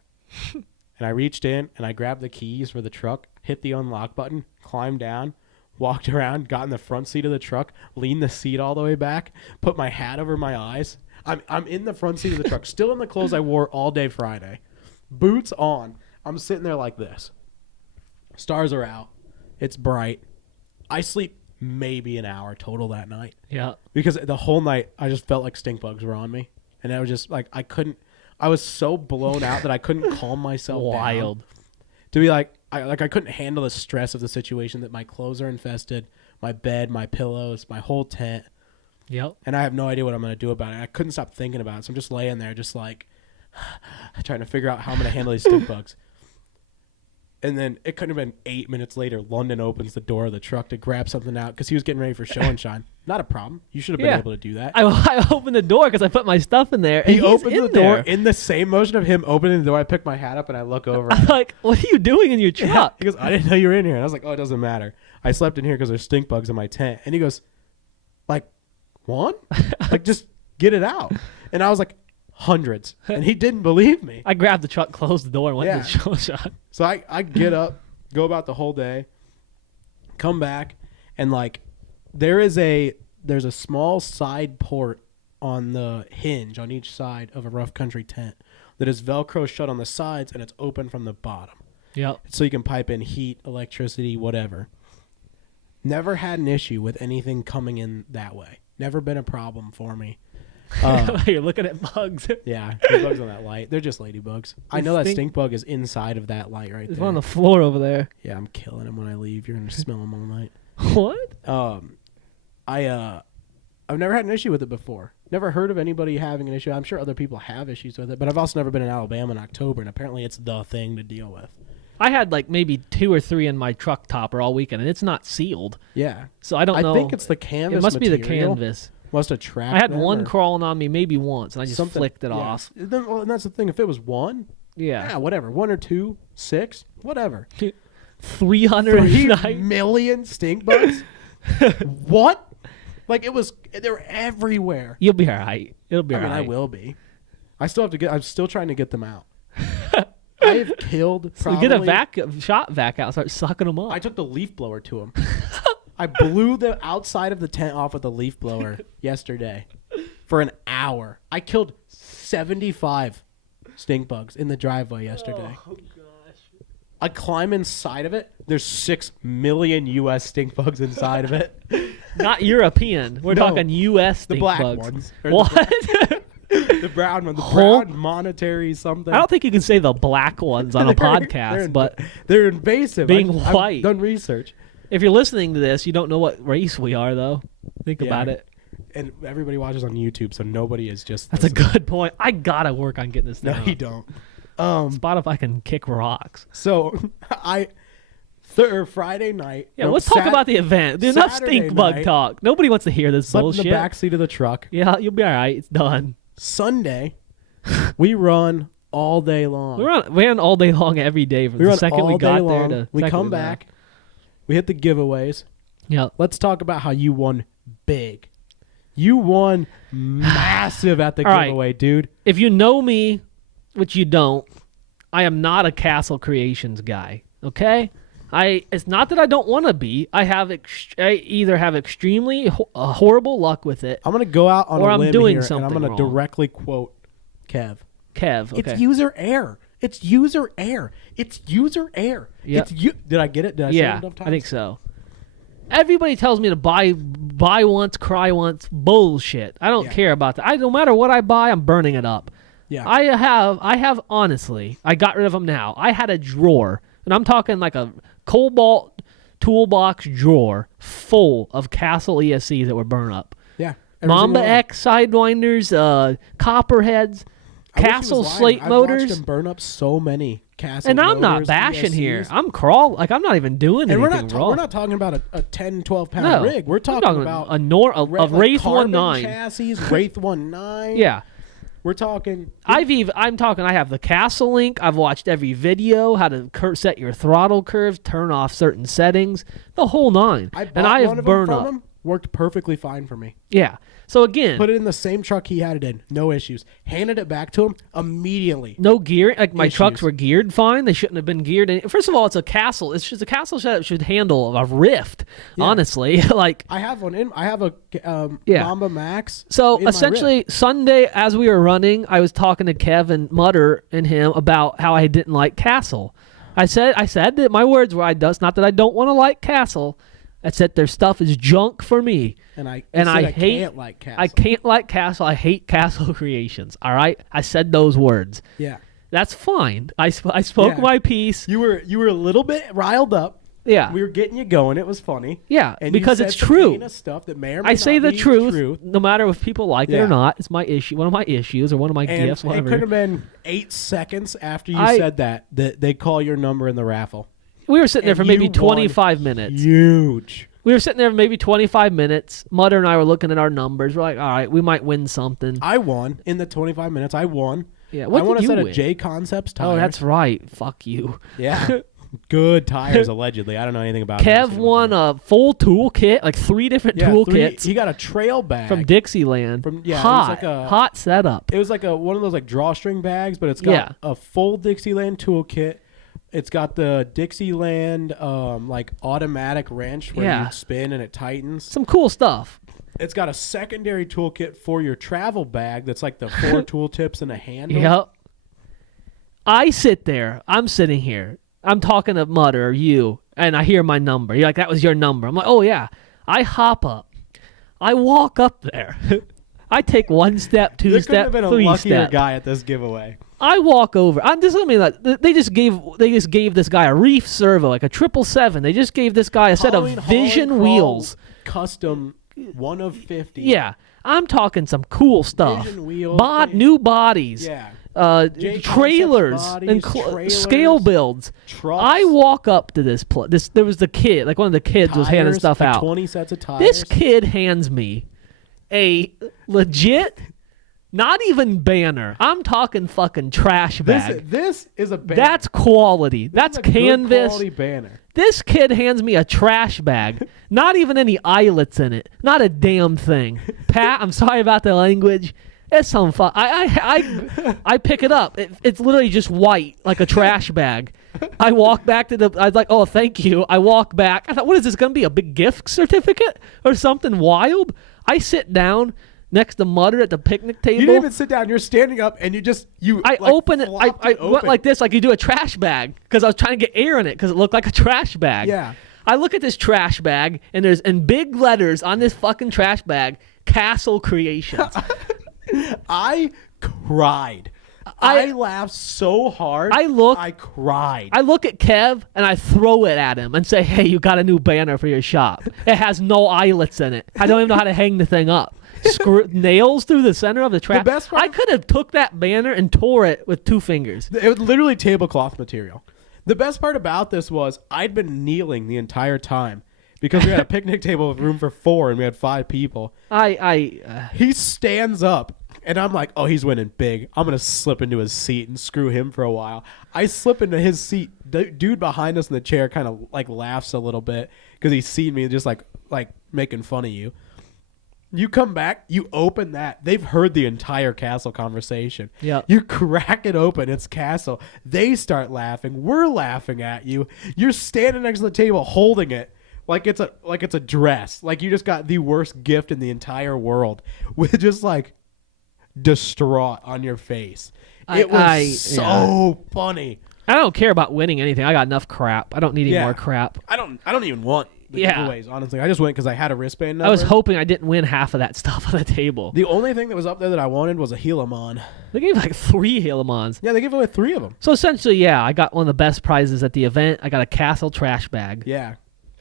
and I reached in, and I grabbed the keys for the truck, hit the unlock button, climbed down, walked around, got in the front seat of the truck, leaned the seat all the way back, put my hat over my eyes. I'm in the front seat of the truck, still in the clothes I wore all day Friday. Boots on. I'm sitting there like this. Stars are out. It's bright. I sleep maybe an hour total that night. Yeah. Because the whole night I just felt like stink bugs were on me. And I was just like, I was so blown out that I couldn't calm myself Wild. down. To be like I couldn't handle the stress of the situation, that my clothes are infested, my bed, my pillows, my whole tent. Yep. and I have no idea what I'm going to do about it. I couldn't stop thinking about it, so I'm just laying there, just like trying to figure out how I'm going to handle these stink bugs. And then it couldn't have been 8 minutes later. London opens the door of the truck to grab something out because he was getting ready for show and shine. Not a problem. You should have been Yeah. able to do that. I opened the door because I put my stuff in there. And He he's opened in the door there. in the same motion of him opening the door. I pick my hat up and I look over. I'm like, what are you doing in your Yeah. truck? He goes, I didn't know you were in here. And I was like, oh, it doesn't matter. I slept in here because there's stink bugs in my tent. And he goes, like, one? Like, just get it out. And I was like, hundreds. And he didn't believe me. I grabbed the truck, closed the door, and went Yeah. to the show shot. So I get up, go about the whole day, come back, and like there's a small side port on the hinge on each side of a rough country tent that is Velcro shut on the sides and it's open from the bottom. Yep. So you can pipe in heat, electricity, whatever. Never had an issue with anything coming in that way. Never been a problem for me. You're looking at bugs. Yeah, the bugs on that light. They're just ladybugs. I know that Stink- stink bug is inside of that light right There's there. one on the floor over there. Yeah, I'm killing him when I leave. You're gonna smell him all night. What? I've never had an issue with it before. Never heard of anybody having an issue. I'm sure other people have issues with it, but I've also never been in Alabama in October, and apparently it's the thing to deal with. I had like maybe 2 or 3 in my truck topper all weekend, and it's not sealed. Yeah, So I don't know. I think it's the canvas. It must be the material. canvas. Must attract. I had them one or crawling on me maybe once, and I just something. flicked it Yeah. off. Well, and that's the thing. If it was one, Yeah. whatever. 1 or 2, 6, whatever. 309. 3 million stink bugs. What? Like they're everywhere. You'll be all right. It'll be I all mean, right. I will be. I still have to get. I'm still trying to get them out. I've killed. So Probably, get a shot vac out and start sucking them up. I took the leaf blower to him. I blew the outside of the tent off with a leaf blower yesterday for an hour. I killed 75 stink bugs in the driveway yesterday. Oh, gosh. I climb inside of it. There's 6 million U.S. stink bugs inside of it. Not European. We're No, talking U.S. The stink black bugs. ones. Or What? The brown one. The Huh? brown monetary something. I don't think you can say the black ones on a They're- podcast, but they're invasive. Being I've white. done research. if you're listening to this, you don't know what race we are, though. Think Yeah. about it. And everybody watches on YouTube, so nobody is just. That's a listening. good point. I gotta work on getting this No, thing you up. don't. Spotify can kick rocks. So Friday night. Yeah, no, let's talk about the event. There's enough Saturday stink bug night, talk. Nobody wants to hear this Slept bullshit. in the back seat of the truck. Yeah, you'll be all right. It's done. Sunday, we run all day long. We ran all day long every day from We the run second all we got day there long. to We second come got back. We hit the giveaways. there. Yeah. Let's talk about how you won big. You won massive at the All right. giveaway, dude. If you know me, which you don't, I am not a Castle Creations guy. Okay, It's not that I don't want to be. I either have extremely horrible luck with it. I'm gonna go out on Or a I'm limb doing here, and I'm something gonna wrong. directly quote Kev. Kev. Okay. It's user error. It's user error. It's user error. Yep. Did I get it? Did I say it Yeah, enough times? I think so. Everybody tells me to buy once, cry once. Bullshit. I don't Yeah. care about that. No matter what I buy, I'm burning it up. Yeah. I have honestly, I got rid of them now. I had a drawer, and I'm talking like a Cobalt toolbox drawer full of Castle ESCs that were burned up. yeah. Every Mamba single one. X sidewinders, Copperheads, I wish he Castle was lying. slate I've watched motors. him burn up so many Castle And I'm not motors, bashing here. ESCs. I'm not even doing And anything wrong. we're not talking about a 10, 12 pound No, rig. We're I'm talking about a like Wraith carbon 19. chassis, Wraith 19. Yeah. We're talking. I'm talking. I have the Castle link. I've watched every video, how to set your throttle curves, turn off certain settings, the whole nine. I bought and I one have of them burned from up. him. Worked perfectly fine for me. Yeah. So again, Put it in the same truck he had it in. No issues. Handed it back to him immediately. no gear. Like my trucks Issues. were geared fine. They shouldn't have been geared. First of all, it's a Castle. It's just a Castle setup should handle a Rift. Yeah. Honestly, like. I have one in. I have a Yeah. Mamba Max. So in my essentially, Rift. Sunday as we were running, I was talking to Kevin Mutter and him about how I didn't like Castle. I said that my words were, it's not that I don't want to like Castle. I said their stuff is junk for me. And I and said I hate- can't like Castle. I can't like Castle. I hate Castle Creations. All right, I said those words. Yeah. That's fine. I spoke Yeah. my piece. You were a little bit riled up Yeah. We were getting you going. It was funny. Yeah, And because you it's said some true. heinous stuff that may or may I say not the be truth, no matter if people like it Yeah. or not. It's my issue, one of my issues, or one of my And gifts, it whatever. could have been 8 seconds after you I- said that they call your number in the raffle. We were sitting there and for maybe you won 25 minutes. Huge. We were sitting there for maybe 25 minutes. Mutter and I were looking at our numbers. We're like, all right, we might win something. I won in the 25 minutes. I won. Yeah, I what won did a set you of win? J Concepts tires. Oh, that's right. Fuck you. Yeah. Good tires, allegedly. I don't know anything about it. Kev won a full tool kit, like 3 different tool kits He got a trail bag from Dixieland. From- yeah, it was hot, like a- hot setup. It was like one of those like drawstring bags, but it's got Yeah. a full Dixieland tool kit. It's got the Dixieland like automatic wrench where Yeah. you spin and it tightens. Some cool stuff. It's got a secondary toolkit for your travel bag that's like the 4 tool tips and a handle. Yep. I sit there. I'm sitting here. I'm talking to Mutter or you, and I hear my number. You're like, that was your number. I'm like, oh, yeah. I hop up. I walk up there. I take 1 step, 2 There couldn't step, have been a 3 luckier step. guy at this giveaway. I walk over. I'm just I mean, like, they just gave this guy a Reef Servo, like a 777. They just gave this guy a set of Halloween Vision Crawl wheels. Custom 1 of 50. Yeah, I'm talking some cool stuff. Vision wheels. New bodies. Yeah. Trailers J-Concepts and bodies, trailers, scale builds. Trucks. I walk up to this place. There was the kid, like one of the kids was handing tires, stuff like out. 20 sets of tires. This kid hands me a legit, not even banner. I'm talking fucking trash bag. This is a banner. That's quality. This That's is a good canvas. quality banner. This kid hands me a trash bag. Not even any eyelets in it. Not a damn thing. Pat, I'm sorry about the language. It's some fun. I pick it up. It's literally just white, like a trash bag. I walk back to I was like, oh, thank you. I walk back. I thought, what is this going to be, a big gift certificate or something wild? I sit down next to Mutter at the picnic table. You didn't even sit down. You're standing up, and I open it. I went open. like this, like you do a trash bag, because I was trying to get air in it, because it looked like a trash bag. Yeah. I look at this trash bag, and there's in big letters on this fucking trash bag, Castle Creations. I cried. I laughed so hard. I cried. I look at Kev, and I throw it at him and say, hey, you got a new banner for your shop. It has no eyelets in it. I don't even know how to hang the thing up. Nails through the center of the trash. best part- I could have took that banner and tore it with 2 fingers. It was literally tablecloth material. The best part about this was I'd been kneeling the entire time because we had a picnic table with room for 4 and we had 5 people. He stands up and I'm like, oh, he's winning big. I'm going to slip into his seat and screw him for a while. I slip into his seat. Dude behind us in the chair kind of like laughs a little bit because he's seen me just like making fun of you. You come back, you open that. They've heard the entire Castle conversation. Yep. You crack it open. It's Castle. They start laughing. We're laughing at you. You're standing next to the table holding it like it's a dress. Like you just got the worst gift in the entire world with just like distraught on your face. It was so funny. I don't care about winning anything. I got enough crap. I don't need any more crap. I don't even want the Yeah. giveaways, honestly. I just went because I had a wristband number. I was hoping I didn't win half of that stuff on the table. The only thing that was up there that I wanted was a Helamon. They gave like 3 Helamons. Yeah, they gave away 3 of them. So essentially, yeah, I got one of the best prizes at the event. I got a Castle trash bag. Yeah.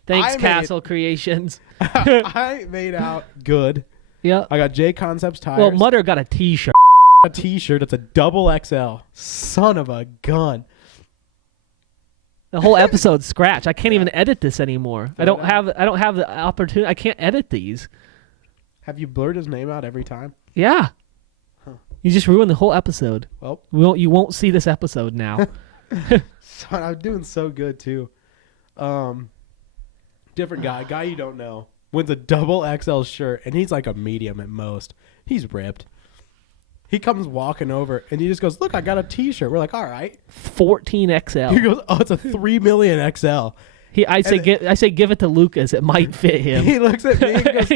Thanks, Castle Creations. I made out good. Yeah. I got J Concepts tires. Well, Mutter got a T-shirt. A T-shirt. It's a double XL. Son of a gun. The whole episode's scratch. I can't even edit this anymore. I don't have the opportunity. I can't edit these. Have you blurred his name out every time? Yeah. You just ruined the whole episode. Well, You won't see this episode now. son, I'm doing so good too. Different guy you don't know, wins a double XL shirt, and he's like a medium at most. He's ripped. He comes walking over, and he just goes, "Look, I got a T-shirt." We're like, "All right." 14 XL. He goes, "Oh, it's a 3 million XL." I say give it to Lucas. It might fit him. He looks at me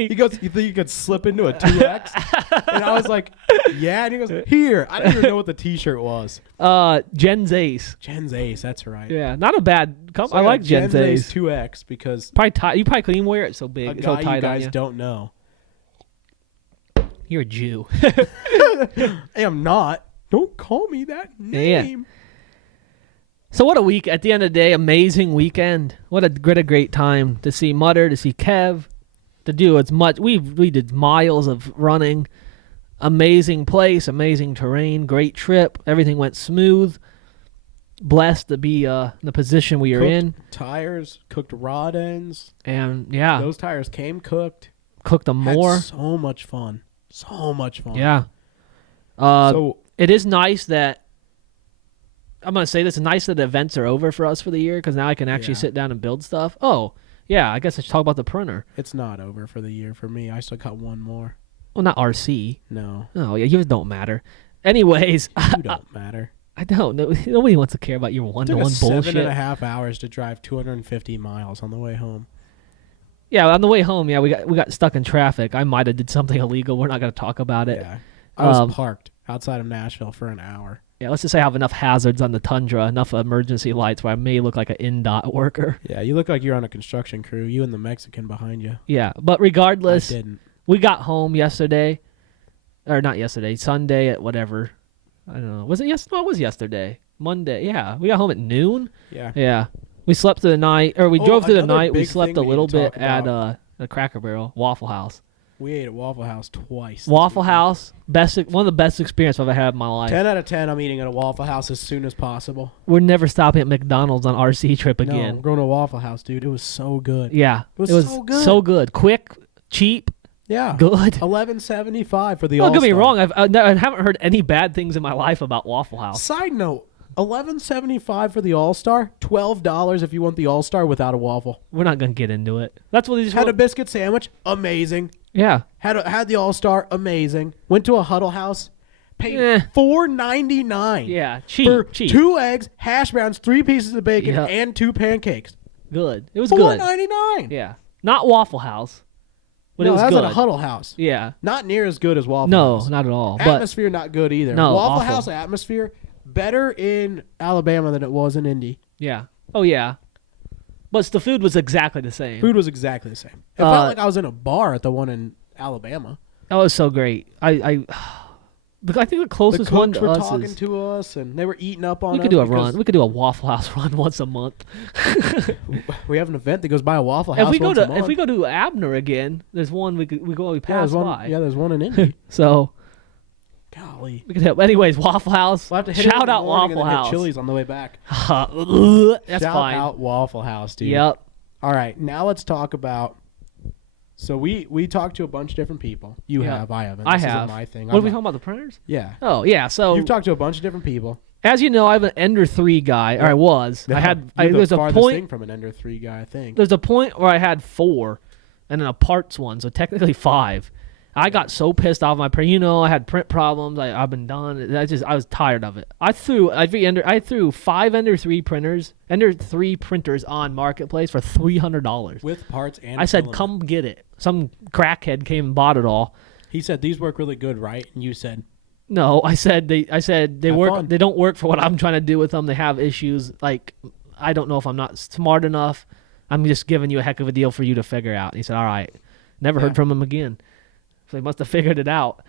and goes, "You think you could slip into a 2X?" And I was like, "Yeah." And he goes, "Here." I didn't even know what the T-shirt was. Jen's Ace. Jen's Ace. That's right. Yeah, not a bad. So I like Jen's Ace. 2X because You probably couldn't even wear it so big. a So guy tight you on guys you. don't know. You're a Jew. I am not. Don't call me that name. So what a week. At the end of the day, amazing weekend. What a great time to see Mutter, to see Kev, to do as much. We did miles of running. Amazing place, amazing terrain, great trip. Everything went smooth. Blessed to be in the position we are in. Tires, cooked rod ends. And yeah, Those tires came cooked. cooked them more. Had so much fun. So much fun. Yeah. So It is nice that I'm gonna say this. It's nice that the events are over for us for the year because now I can actually Yeah. sit down and build stuff. Oh, yeah. I guess I should talk about the printer. it's not over for the year for me. I still got one more. Well, not RC. No, Oh, yeah. You don't matter. Anyways, you don't matter. I don't know. Nobody wants to care about your It took one-to-one us bullshit. 7.5 hours to drive 250 miles on the way home. Yeah, on the way home, yeah, we got stuck in traffic. I might have did something illegal. We're not gonna talk about it. Yeah, I was Um, parked outside of Nashville for an hour. Yeah, let's just say I have enough hazards on the Tundra, enough emergency lights where I may look like an INDOT worker. Yeah, you look like you're on a construction crew. You and the Mexican behind you. Yeah, but I regardless, didn't. we got home yesterday, or not yesterday, Sunday at whatever. I don't know. Was it yesterday? No, it was yesterday. Monday. Yeah, we got home at noon. Yeah. Yeah, we slept through the night, or we Oh, drove through the another night. We big slept thing a we need little to bit talk at about. the Cracker Barrel, Waffle House. We ate at Waffle House twice. this Waffle weekend. House, one of the best experiences I've ever had in my life. 10 out of 10, I'm eating at a Waffle House as soon as possible. We're never stopping at McDonald's on RC trip No, again. we're going to Waffle House, dude. It was so good. Yeah, It was so good. Quick, cheap, Yeah. good. $11.75 for the Don't get me All-Star. wrong. I haven't heard any bad things in my life about Waffle House. Side note, $11.75 for the All-Star, $12 if you want the All-Star without a waffle. We're not gonna get into it. That's what these. Had a biscuit sandwich, amazing. Yeah. Had the All-Star, amazing. Went to a Huddle House, paid Eh. $4.99 Yeah. Cheap. for cheap. 2 eggs, hash browns, 3 pieces of bacon, Yeah. and 2 pancakes. Good. It was good. $4.99. Yeah. Not Waffle House, but No, it was that was good. at a Huddle House. Yeah. Not near as good as Waffle No, House. not at all. But Atmosphere not good either. No, Waffle awful. House atmosphere better in Alabama than it was in Indy. yeah. Oh yeah. But the food was exactly the same. Food was exactly the same. It felt like I was in a bar at the one in Alabama. That was so great. I think the closest The one cooks to were us talking is to us, and they were eating up on we us. could do a because run. We could do a Waffle House run once a month. We have an event that goes by a Waffle If House we go once a to month. if we go to Abner again, there's one we yeah, pass there's one. by. Yeah, there's one in Indy. So Golly. we could help. Anyways, Waffle House. We'll have to hit it in Shout the out morning Waffle and then hit House. Chili's on the way back. That's Shout fine. out Waffle House, dude. Yep. All right, now let's talk about. So we talked to a bunch of different people. You Yeah. have, I haven't. I This have. Isn't my thing. What are I'm we not- talking about? The printers? Yeah. Oh yeah. So You've talked to a bunch of different people. as you know, I'm an Ender 3 guy, or I was. Yeah, There's you're the a farthest point. thing from an Ender 3 guy, I think. There's a point where I had 4, and then a parts one, so technically 5. I got so pissed off my print. I had print problems. I've been done. I was tired of it. I threw 5 Ender 3 printers on Marketplace for $300. With parts and I said, filament. "Come get it." Some crackhead came and bought it all. He said these work really good, right? And you said No, I said they Have work. fun. They don't work for what I'm trying to do with them. They have issues. Like I don't know if I'm not smart enough. I'm just giving you a heck of a deal for you to figure out. And he said, "All right." Never Yeah. heard from him again. So he must have figured it out.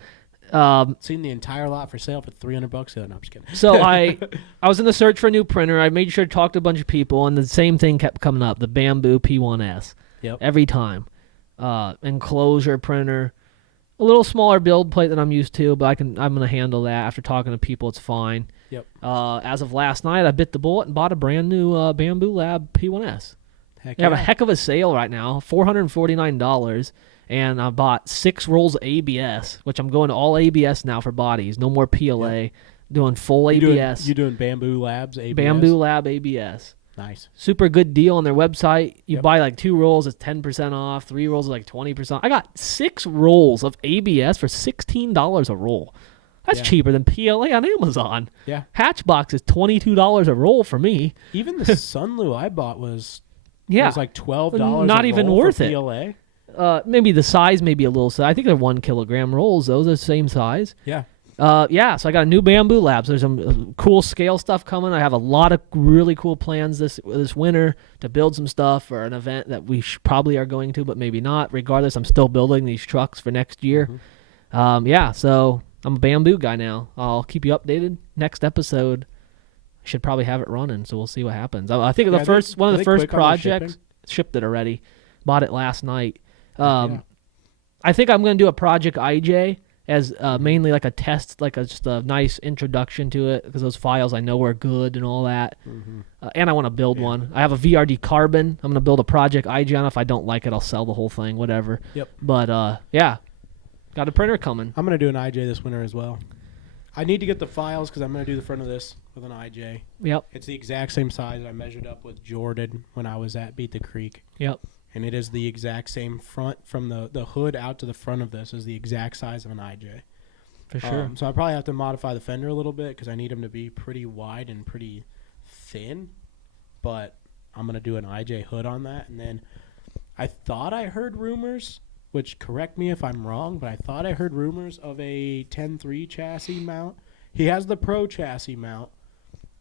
seen the entire lot for sale for $300. No, I'm just kidding. So I was in the search for a new printer. I made sure to talk to a bunch of people, and the same thing kept coming up: the Bamboo P1S. Yep. Every time, enclosure printer, a little smaller build plate than I'm used to, but I'm gonna handle that. After talking to people, it's fine. Yep. As of last night, I bit the bullet and bought a brand new Bamboo Lab P1S. Heck They have a yeah. heck of a sale right now, $449, and I bought 6 rolls of ABS, which I'm going to all ABS now for bodies. No more PLA. Doing full ABS. You doing Bamboo Labs ABS? Bamboo Lab ABS. Nice. Super good deal on their website. You Yep. buy like 2 rolls, it's 10% off. 3 rolls is like 20%. I got 6 rolls of ABS for $16 a roll. That's Yeah. cheaper than PLA on Amazon. Yeah. Hatchbox is $22 a roll for me. Even the Sunlu I bought was Yeah. like $12. Not a even roll worth for it. PLA. Maybe the size may be a little. I think they're 1 kilogram rolls. Those are the same size. Yeah. Yeah. So I got a new Bamboo Labs. There's some cool scale stuff coming. I have a lot of really cool plans this winter to build some stuff for an event that we probably are going to, but maybe not. Regardless, I'm still building these trucks for next year. Mm-hmm. Yeah. So I'm a Bamboo guy now. I'll keep you updated. Next episode should probably have it running. So we'll see what happens. I think Yeah, one of are the they first quick on their projects shipping? shipped it already. Bought it last night. Yeah. I think I'm going to do a Project IJ as mainly like a test, like just a nice introduction to it, because those files I know are good and all that. Mhm. And I want to build Yeah. one. I have a VRD Carbon. I'm going to build a Project IJ on it. If I don't like it, I'll sell the whole thing, whatever. Yep. But yeah, got a printer coming. I'm gonna do an IJ this winter as well. I need to get the files because I'm gonna do the front of this with an IJ. Yep. It's the exact same size I measured up with Jordan when I was at Beat the Creek. Yep. And it is the exact same front from the hood out to the front of this is the exact size of an IJ. For sure. So I probably have to modify the fender a little bit because I need them to be pretty wide and pretty thin. But I'm going to do an IJ hood on that. And then I thought I heard rumors, which correct me if I'm wrong, but I thought I heard rumors of a 10.3 chassis mount. He has the Pro chassis mount.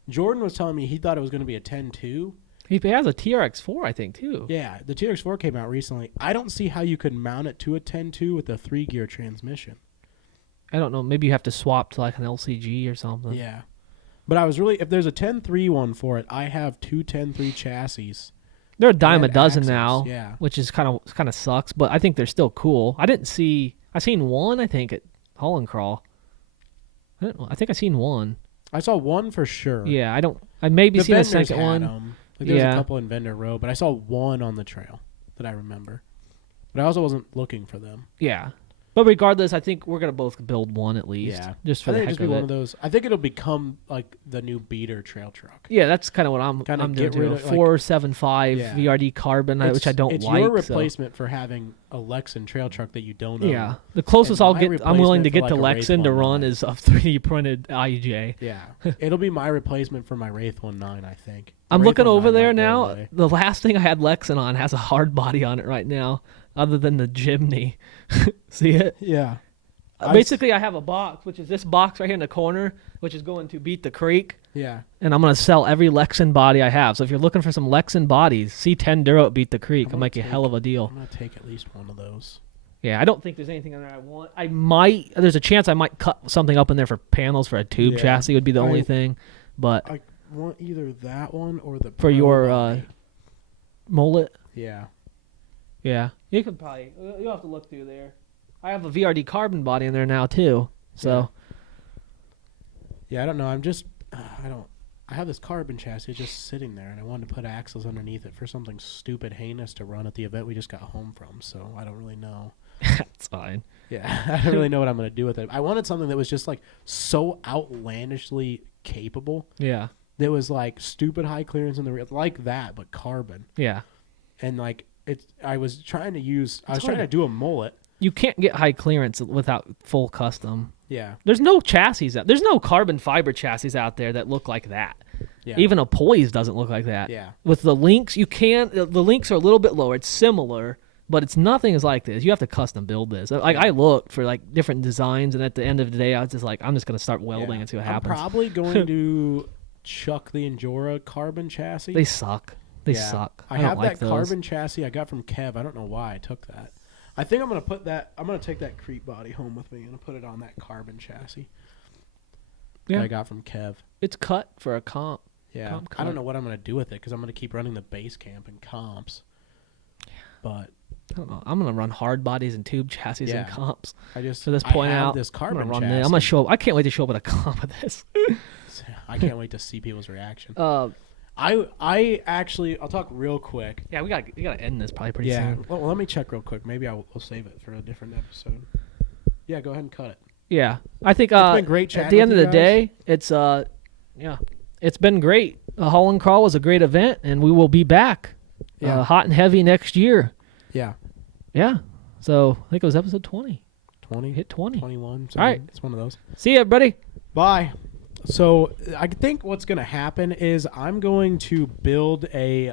Jordan was telling me he thought it was going to be a 10.2. He has a TRX4, I think, too. Yeah, the TRX4 came out recently. I don't see how you could mount it to a 10.2 with a 3-gear transmission. I don't know. Maybe you have to swap to like an LCG or something. Yeah. But I was really, if there's a 10.3 one for it, I have two 10.3 chassis. They're a dime a and dozen axles, now, Yeah. which is kind of sucks, but I think they're still cool. I seen one, I think, at Haul and Crawl. I think I seen one. I saw one for sure. Yeah, I maybe seen a vendors second had one. 'em. Like, there's Yeah. a couple in Vendor Row, but I saw one on the trail that I remember. But I also wasn't looking for them. Yeah. But regardless, I think we're going to both build one at least. Yeah. Just for I the think heck it'll just be of one it. of those. I think it'll become like the new beater trail truck. Yeah, that's kind of what I'm Kinda doing get too. rid of, like- 475 Yeah. VRD Carbon, which I don't it's like. your so- replacement for having a Lexan trail truck that you don't own. Yeah, the closest And I'll my get, I'm willing to replacement get for, to like, a Wraith Lexan to run 19. is a 3D printed IJ. Yeah. It'll be my replacement for my Wraith 19, I think. I'm Wraith looking over 19 there might go now. away. The last thing I had Lexan on has a hard body on it right now, other than the Jimny. See it? Yeah. Basically, I have a box, which is this box right here in the corner, which is going to Beat the Creek, Yeah. and I'm going to sell every Lexan body I have. So if you're looking for some Lexan bodies, C10 Duro at Beat the Creek. I'm I'll make you a gonna hell of a deal. I'm going to take at least one of those. Yeah, I don't think there's anything in there I want. I might. There's a chance I might cut something up in there for panels for a tube Yeah. chassis would be the only I- thing. But I want either that one or the for Pro your body. mullet, Yeah. yeah, you could probably. You'll have to look through there. I have a VRD Carbon body in there now too. So Yeah, I don't know. I'm just I have this carbon chassis just sitting there, and I wanted to put axles underneath it for something stupid, heinous to run at the event we just got home from. So I don't really know. that's fine. Yeah, I don't really know what I'm going to do with it. I wanted something that was just like so outlandishly capable. Yeah, That was like stupid high clearance in the rear, like that, but carbon. yeah. And like I was trying to hard. do a mullet. You can't get high clearance without full custom. Yeah, There's no chassis. There's no carbon fiber chassis out there that look like that. yeah, Even a Poise doesn't look like that. yeah. With the links, you can. The links are a little bit lower. It's similar, but it's nothing is like this. You have to custom build this. Like I looked for like different designs, and at the end of the day, I was just like, I'm just gonna start welding Yeah. and see what I'm happens. probably going to chuck the Endura carbon chassis. They suck. They Yeah. suck. I don't have like that those. carbon chassis I got from Kev. I don't know why I took that. I think I'm gonna take that Crete body home with me and put it on that carbon chassis Yeah. that I got from Kev. It's cut for a comp. Yeah, Comp I cut. don't know what I'm gonna do with it because I'm gonna keep running the base camp and comps. But I don't know. I'm gonna run hard bodies and tube chassis Yeah. and comps. I just For this I point have out, this I'm carbon gonna run chassis. this. I'm gonna show up. I can't wait to show up at a comp of this. I can't wait to see people's reaction. Uh, I actually I'll talk real quick. yeah, we gotta end this probably pretty Yeah. soon. Well, let me check real quick. Maybe we'll save it for a different episode. Yeah, go ahead and cut it. Yeah, I think It's been great at chatting the end of with the you guys. day, it's been great. Haul and Crawl was a great event, and we will be back, Yeah. hot and heavy next year. Yeah. Yeah, so I think it was episode 20. 20, Hit 20. 21. All right. It's one of those. See you, everybody. Bye. So I think what's going to happen is I'm going to build a